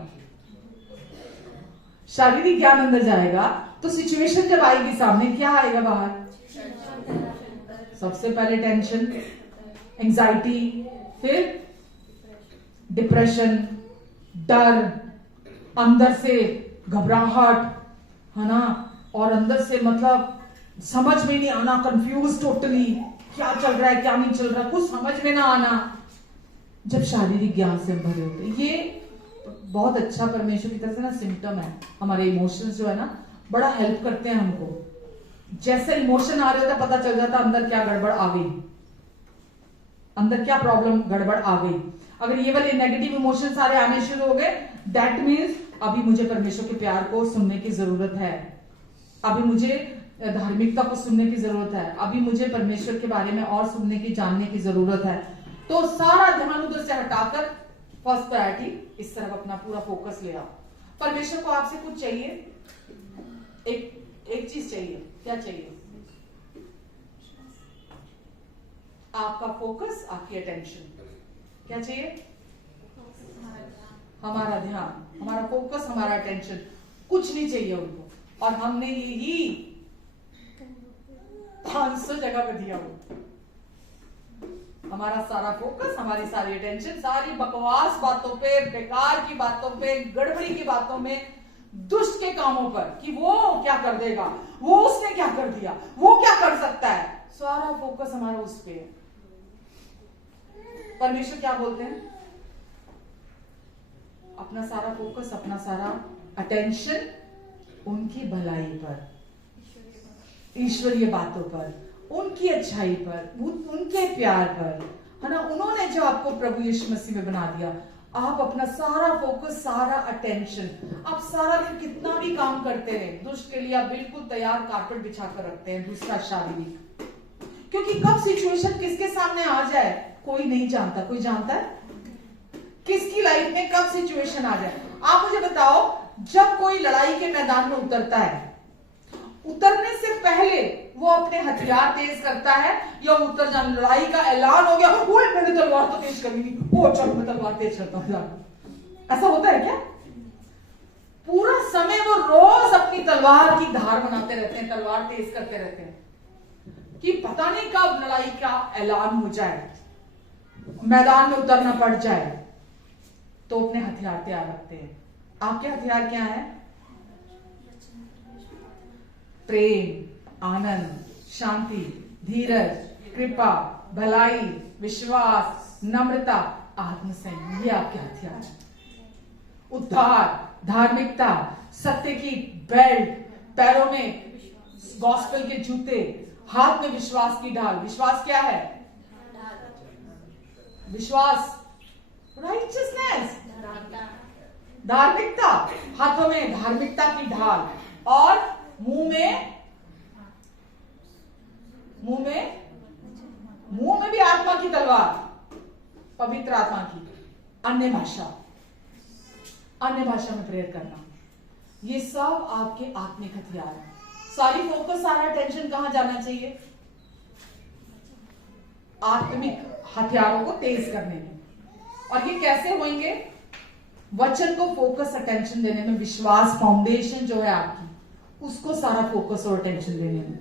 शारीरिक ज्ञान अंदर जाएगा तो सिचुएशन जब आएगी सामने, क्या आएगा बाहर? सबसे पहले टेंशन, एंजाइटी, फिर डिप्रेशन, डर, अंदर से घबराहट, है ना, और अंदर से मतलब समझ में नहीं आना, कंफ्यूज टोटली, क्या चल रहा है क्या नहीं चल रहा, कुछ समझ में ना आना। जब शारीरिक ज्ञान से भरे होते, ये बहुत अच्छा परमेश्वर की तरफ से ना सिम्टम है। हमारे इमोशंस जो है ना बड़ा हेल्प करते हैं हमको। जैसे इमोशन आ रहे होता पता चल जाता अंदर क्या गड़बड़ आ गई, अंदर क्या प्रॉब्लम गड़बड़ आ गई। अगर ये वाले नेगेटिव इमोशन सारे आने शुरू हो गए, दैट मीन्स अभी मुझे परमेश्वर के प्यार को सुनने की जरूरत है, अभी मुझे धार्मिकता को सुनने की जरूरत है, अभी मुझे परमेश्वर के बारे में और सुनने की, जानने की जरूरत है। तो सारा ध्यान उधर से हटाकर फर्स्ट प्रायोरिटी इस तरफ अपना पूरा फोकस ले आओ। परमेश्वर को आपसे कुछ चाहिए, एक चीज चाहिए। क्या चाहिए? आपका फोकस, आपकी अटेंशन। क्या चाहिए? हमारा ध्यान, हमारा फोकस, हमारा अटेंशन, कुछ नहीं चाहिए उनको। और हमने यही 500 जगह पे दिया हुआ। हमारा सारा फोकस, हमारी सारी अटेंशन, सारी बकवास बातों पे, बेकार की बातों पे, गड़बड़ी की बातों में, दुष्ट के कामों पर कि वो क्या कर देगा, वो उसने क्या कर दिया, वो क्या कर सकता है, सारा फोकस हमारा उस पे है। परमेश्वर क्या बोलते हैं? अपना सारा फोकस, अपना सारा अटेंशन उनकी भलाई पर, ईश्वरीय बातों पर, उनकी अच्छाई पर, उनके प्यार पर, है ना। उन्होंने जो आपको प्रभु यीशु मसीह में बना दिया, आप अपना सारा फोकस, सारा अटेंशन, आप सारा दिन कितना भी काम करते रहे, दुष्ट के लिए आप बिल्कुल तैयार कारपेट बिछा कर रखते हैं, दूसरा शारीरिक। क्योंकि कब सिचुएशन किसके सामने आ जाए कोई नहीं जानता। कोई जानता है किसकी लाइफ में कब सिचुएशन आ जाए? आप मुझे बताओ, जब कोई लड़ाई के मैदान में उतरता है, उतरने से पहले वो अपने हथियार तेज करता है या उतर जाने, लड़ाई का ऐलान हो गया, वो मैंने तलवार तो तेज करी नहीं, वो चलो मैं तलवार तेज करता हूं, ऐसा होता है क्या? पूरा समय वो रोज अपनी तलवार की धार बनाते रहते हैं, तलवार तेज करते रहते हैं कि पता नहीं कब लड़ाई का ऐलान हो जाए, मैदान में उतरना पड़ जाए, तो अपने हथियार तैयार रखते हैं। आपके हथियार क्या है? प्रेम, आनंद, शांति, धीरज, कृपा, भलाई, विश्वास, नम्रता, आत्मसंयम, ये आपके हथियार हैं। उद्धार, धार्मिकता, सत्य की बेल्ट, पैरों में गॉस्पेल के जूते, हाथ में विश्वास की ढाल। विश्वास क्या है? विश्वास, राइचियसनेस, धार्मिकता, हाथों में धार्मिकता की ढाल, और मुंह में भी आत्मा की तलवार, पवित्र आत्मा की। अन्य भाषा में प्रेयर करना, ये सब आपके आत्मिक हथियार हैं। सारी फोकस, सारा अटेंशन कहां जाना चाहिए? आत्मिक हथियारों को तेज करने में। और ये कैसे होंगे? वचन को फोकस, अटेंशन देने में, विश्वास, फाउंडेशन जो है आपकी, उसको सारा फोकस और अटेंशन देने में।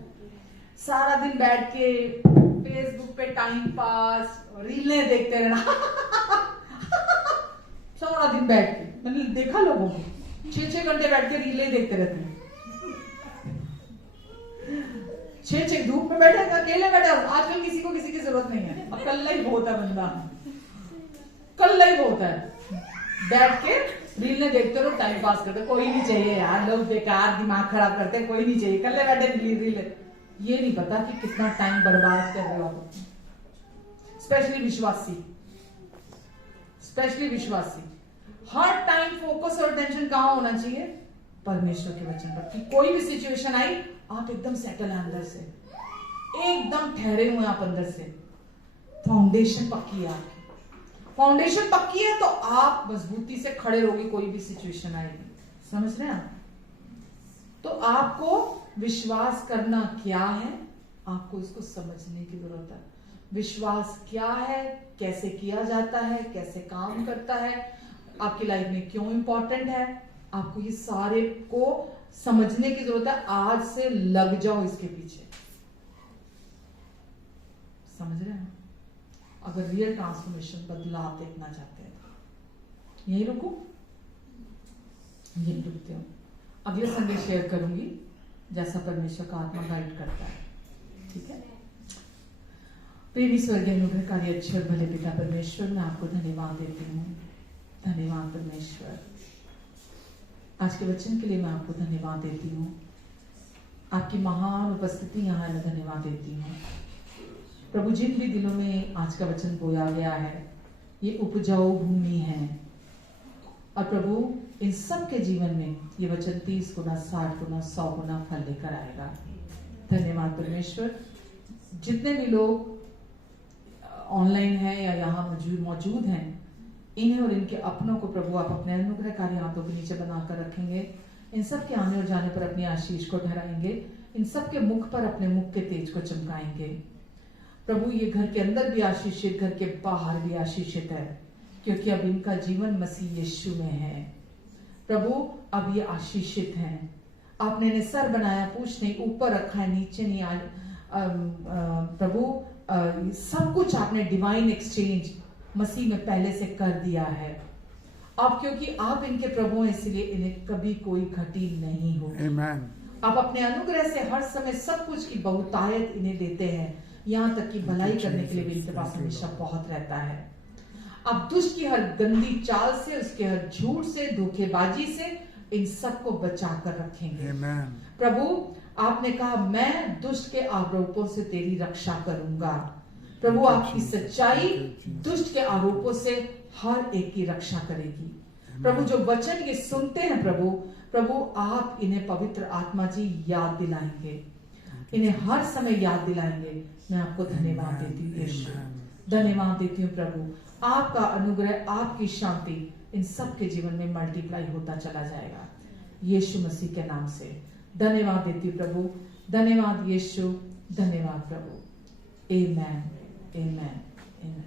सारा दिन बैठ के फेसबुक पे टाइम पास, रीलें देखते रहना सारा दिन बैठ के, मैंने देखा लोगों को 6-6 घंटे बैठ के रीलें देखते रहते हैं। 6-6 धूप में बैठे, अकेले बैठे। आजकल किसी को किसी की जरूरत नहीं है, अब कल्ला ही बहुत है बंदा, कल्ला ही बहुत है, बैठ के रीलें देखते रहो, टाइम पास करते। कोई नहीं चाहिए यार, लोग बेकार दिमाग खराब करते, कोई नहीं चाहिए, कल्ले बैठे रीले। ये नहीं पता कि कितना टाइम बर्बाद कर रहे हो आप। स्पेशली विश्वासी, हर टाइम फोकस और अटेंशन कहां होना चाहिए? परमेश्वर के वचन पर। कि कोई भी सिचुएशन आई, आप एकदम सेटल है, अंदर से एकदम ठहरे हुए आप अंदर से। फाउंडेशन पक्की है आपकी, फाउंडेशन पक्की है तो आप मजबूती से खड़े रहोगे, कोई भी सिचुएशन आएगी। समझ रहे हैं आप? तो आपको विश्वास करना क्या है, आपको इसको समझने की जरूरत है। विश्वास क्या है, कैसे किया जाता है, कैसे काम करता है, आपकी लाइफ में क्यों इंपॉर्टेंट है, आपको ये सारे को समझने की जरूरत है। आज से लग जाओ इसके पीछे। समझ रहे हैं? अगर रियल ट्रांसफॉर्मेशन, बदलाव देखना चाहते हैं तो यही रुको, यही रुकते हो। अगले संडे शेयर करूंगी जैसा परमेश्वर का आत्मा गाइड करता है। ठीक है? प्रेमी स्वर्गीय अनुग्रहकारी अच्छे और भले पिता परमेश्वर, मैं आपको धन्यवाद देती हूँ। धन्यवाद परमेश्वर, आज के वचन के लिए मैं आपको धन्यवाद देती हूँ। आपकी महान उपस्थिति यहाँ मैं धन्यवाद देती हूँ प्रभु। जिन भी दिलों में आज का वचन बोया गया है, ये उपजाऊ भूमि है, और प्रभु इन सब के जीवन में ये वचन 30 गुना, 60 गुना, 100 गुना फल लेकर आएगा। धन्यवाद परमेश्वर। जितने भी लोग ऑनलाइन हैं या यहाँ मौजूद हैं, इन्हें और इनके अपनों को प्रभु आप अपने अनुग्रहकारी हाथों के नीचे बनाकर रखेंगे। इन सब के आने और जाने पर अपनी आशीष को ठहराएंगे। इन सब के मुख पर अपने मुख के तेज को चमकाएंगे। प्रभु ये घर के अंदर भी आशीषित, घर के बाहर भी आशीषित है। क्योंकि अब इनका जीवन मसीह यीशु में है। प्रभु अब ये आशीषित हैं। आपने इन्हें सर बनाया, पूछ नहीं, ऊपर रखा है, नीचे नहीं आया। प्रभु सब कुछ आपने डिवाइन एक्सचेंज मसीह में पहले से कर दिया है। अब क्योंकि आप इनके प्रभु हैं, इसलिए इन्हें कभी कोई घटी नहीं होगी। Amen. आप अपने अनुग्रह से हर समय सब कुछ की बहुतायत इन्हें देते हैं, यहाँ तक कि भलाई करने के लिए भी इनके पास हमेशा बहुत रहता है। अब दुष्ट की हर गंदी चाल से, उसके हर झूठ से, धोखेबाजी से इन सबको बचा कर रखेंगे। Amen. प्रभु आपने कहा, मैं दुष्ट के आरोपों से तेरी रक्षा करूंगा। प्रभु आपकी सच्चाई दुष्ट के आरोपों से हर एक की रक्षा करेगी। प्रभु जो वचन ये सुनते हैं प्रभु आप इन्हें पवित्र आत्मा जी याद दिलाएंगे, इन्हें हर समय याद दिलाएंगे। मैं आपको धन्यवाद देती हूँ यीशु, धन्यवाद देती हूँ प्रभु। आपका अनुग्रह, आपकी शांति इन सब के जीवन में मल्टीप्लाई होता चला जाएगा यीशु मसीह के नाम से। धन्यवाद देती हूँ प्रभु, धन्यवाद यीशु, धन्यवाद प्रभु। आमेन, आमेन, आमेन।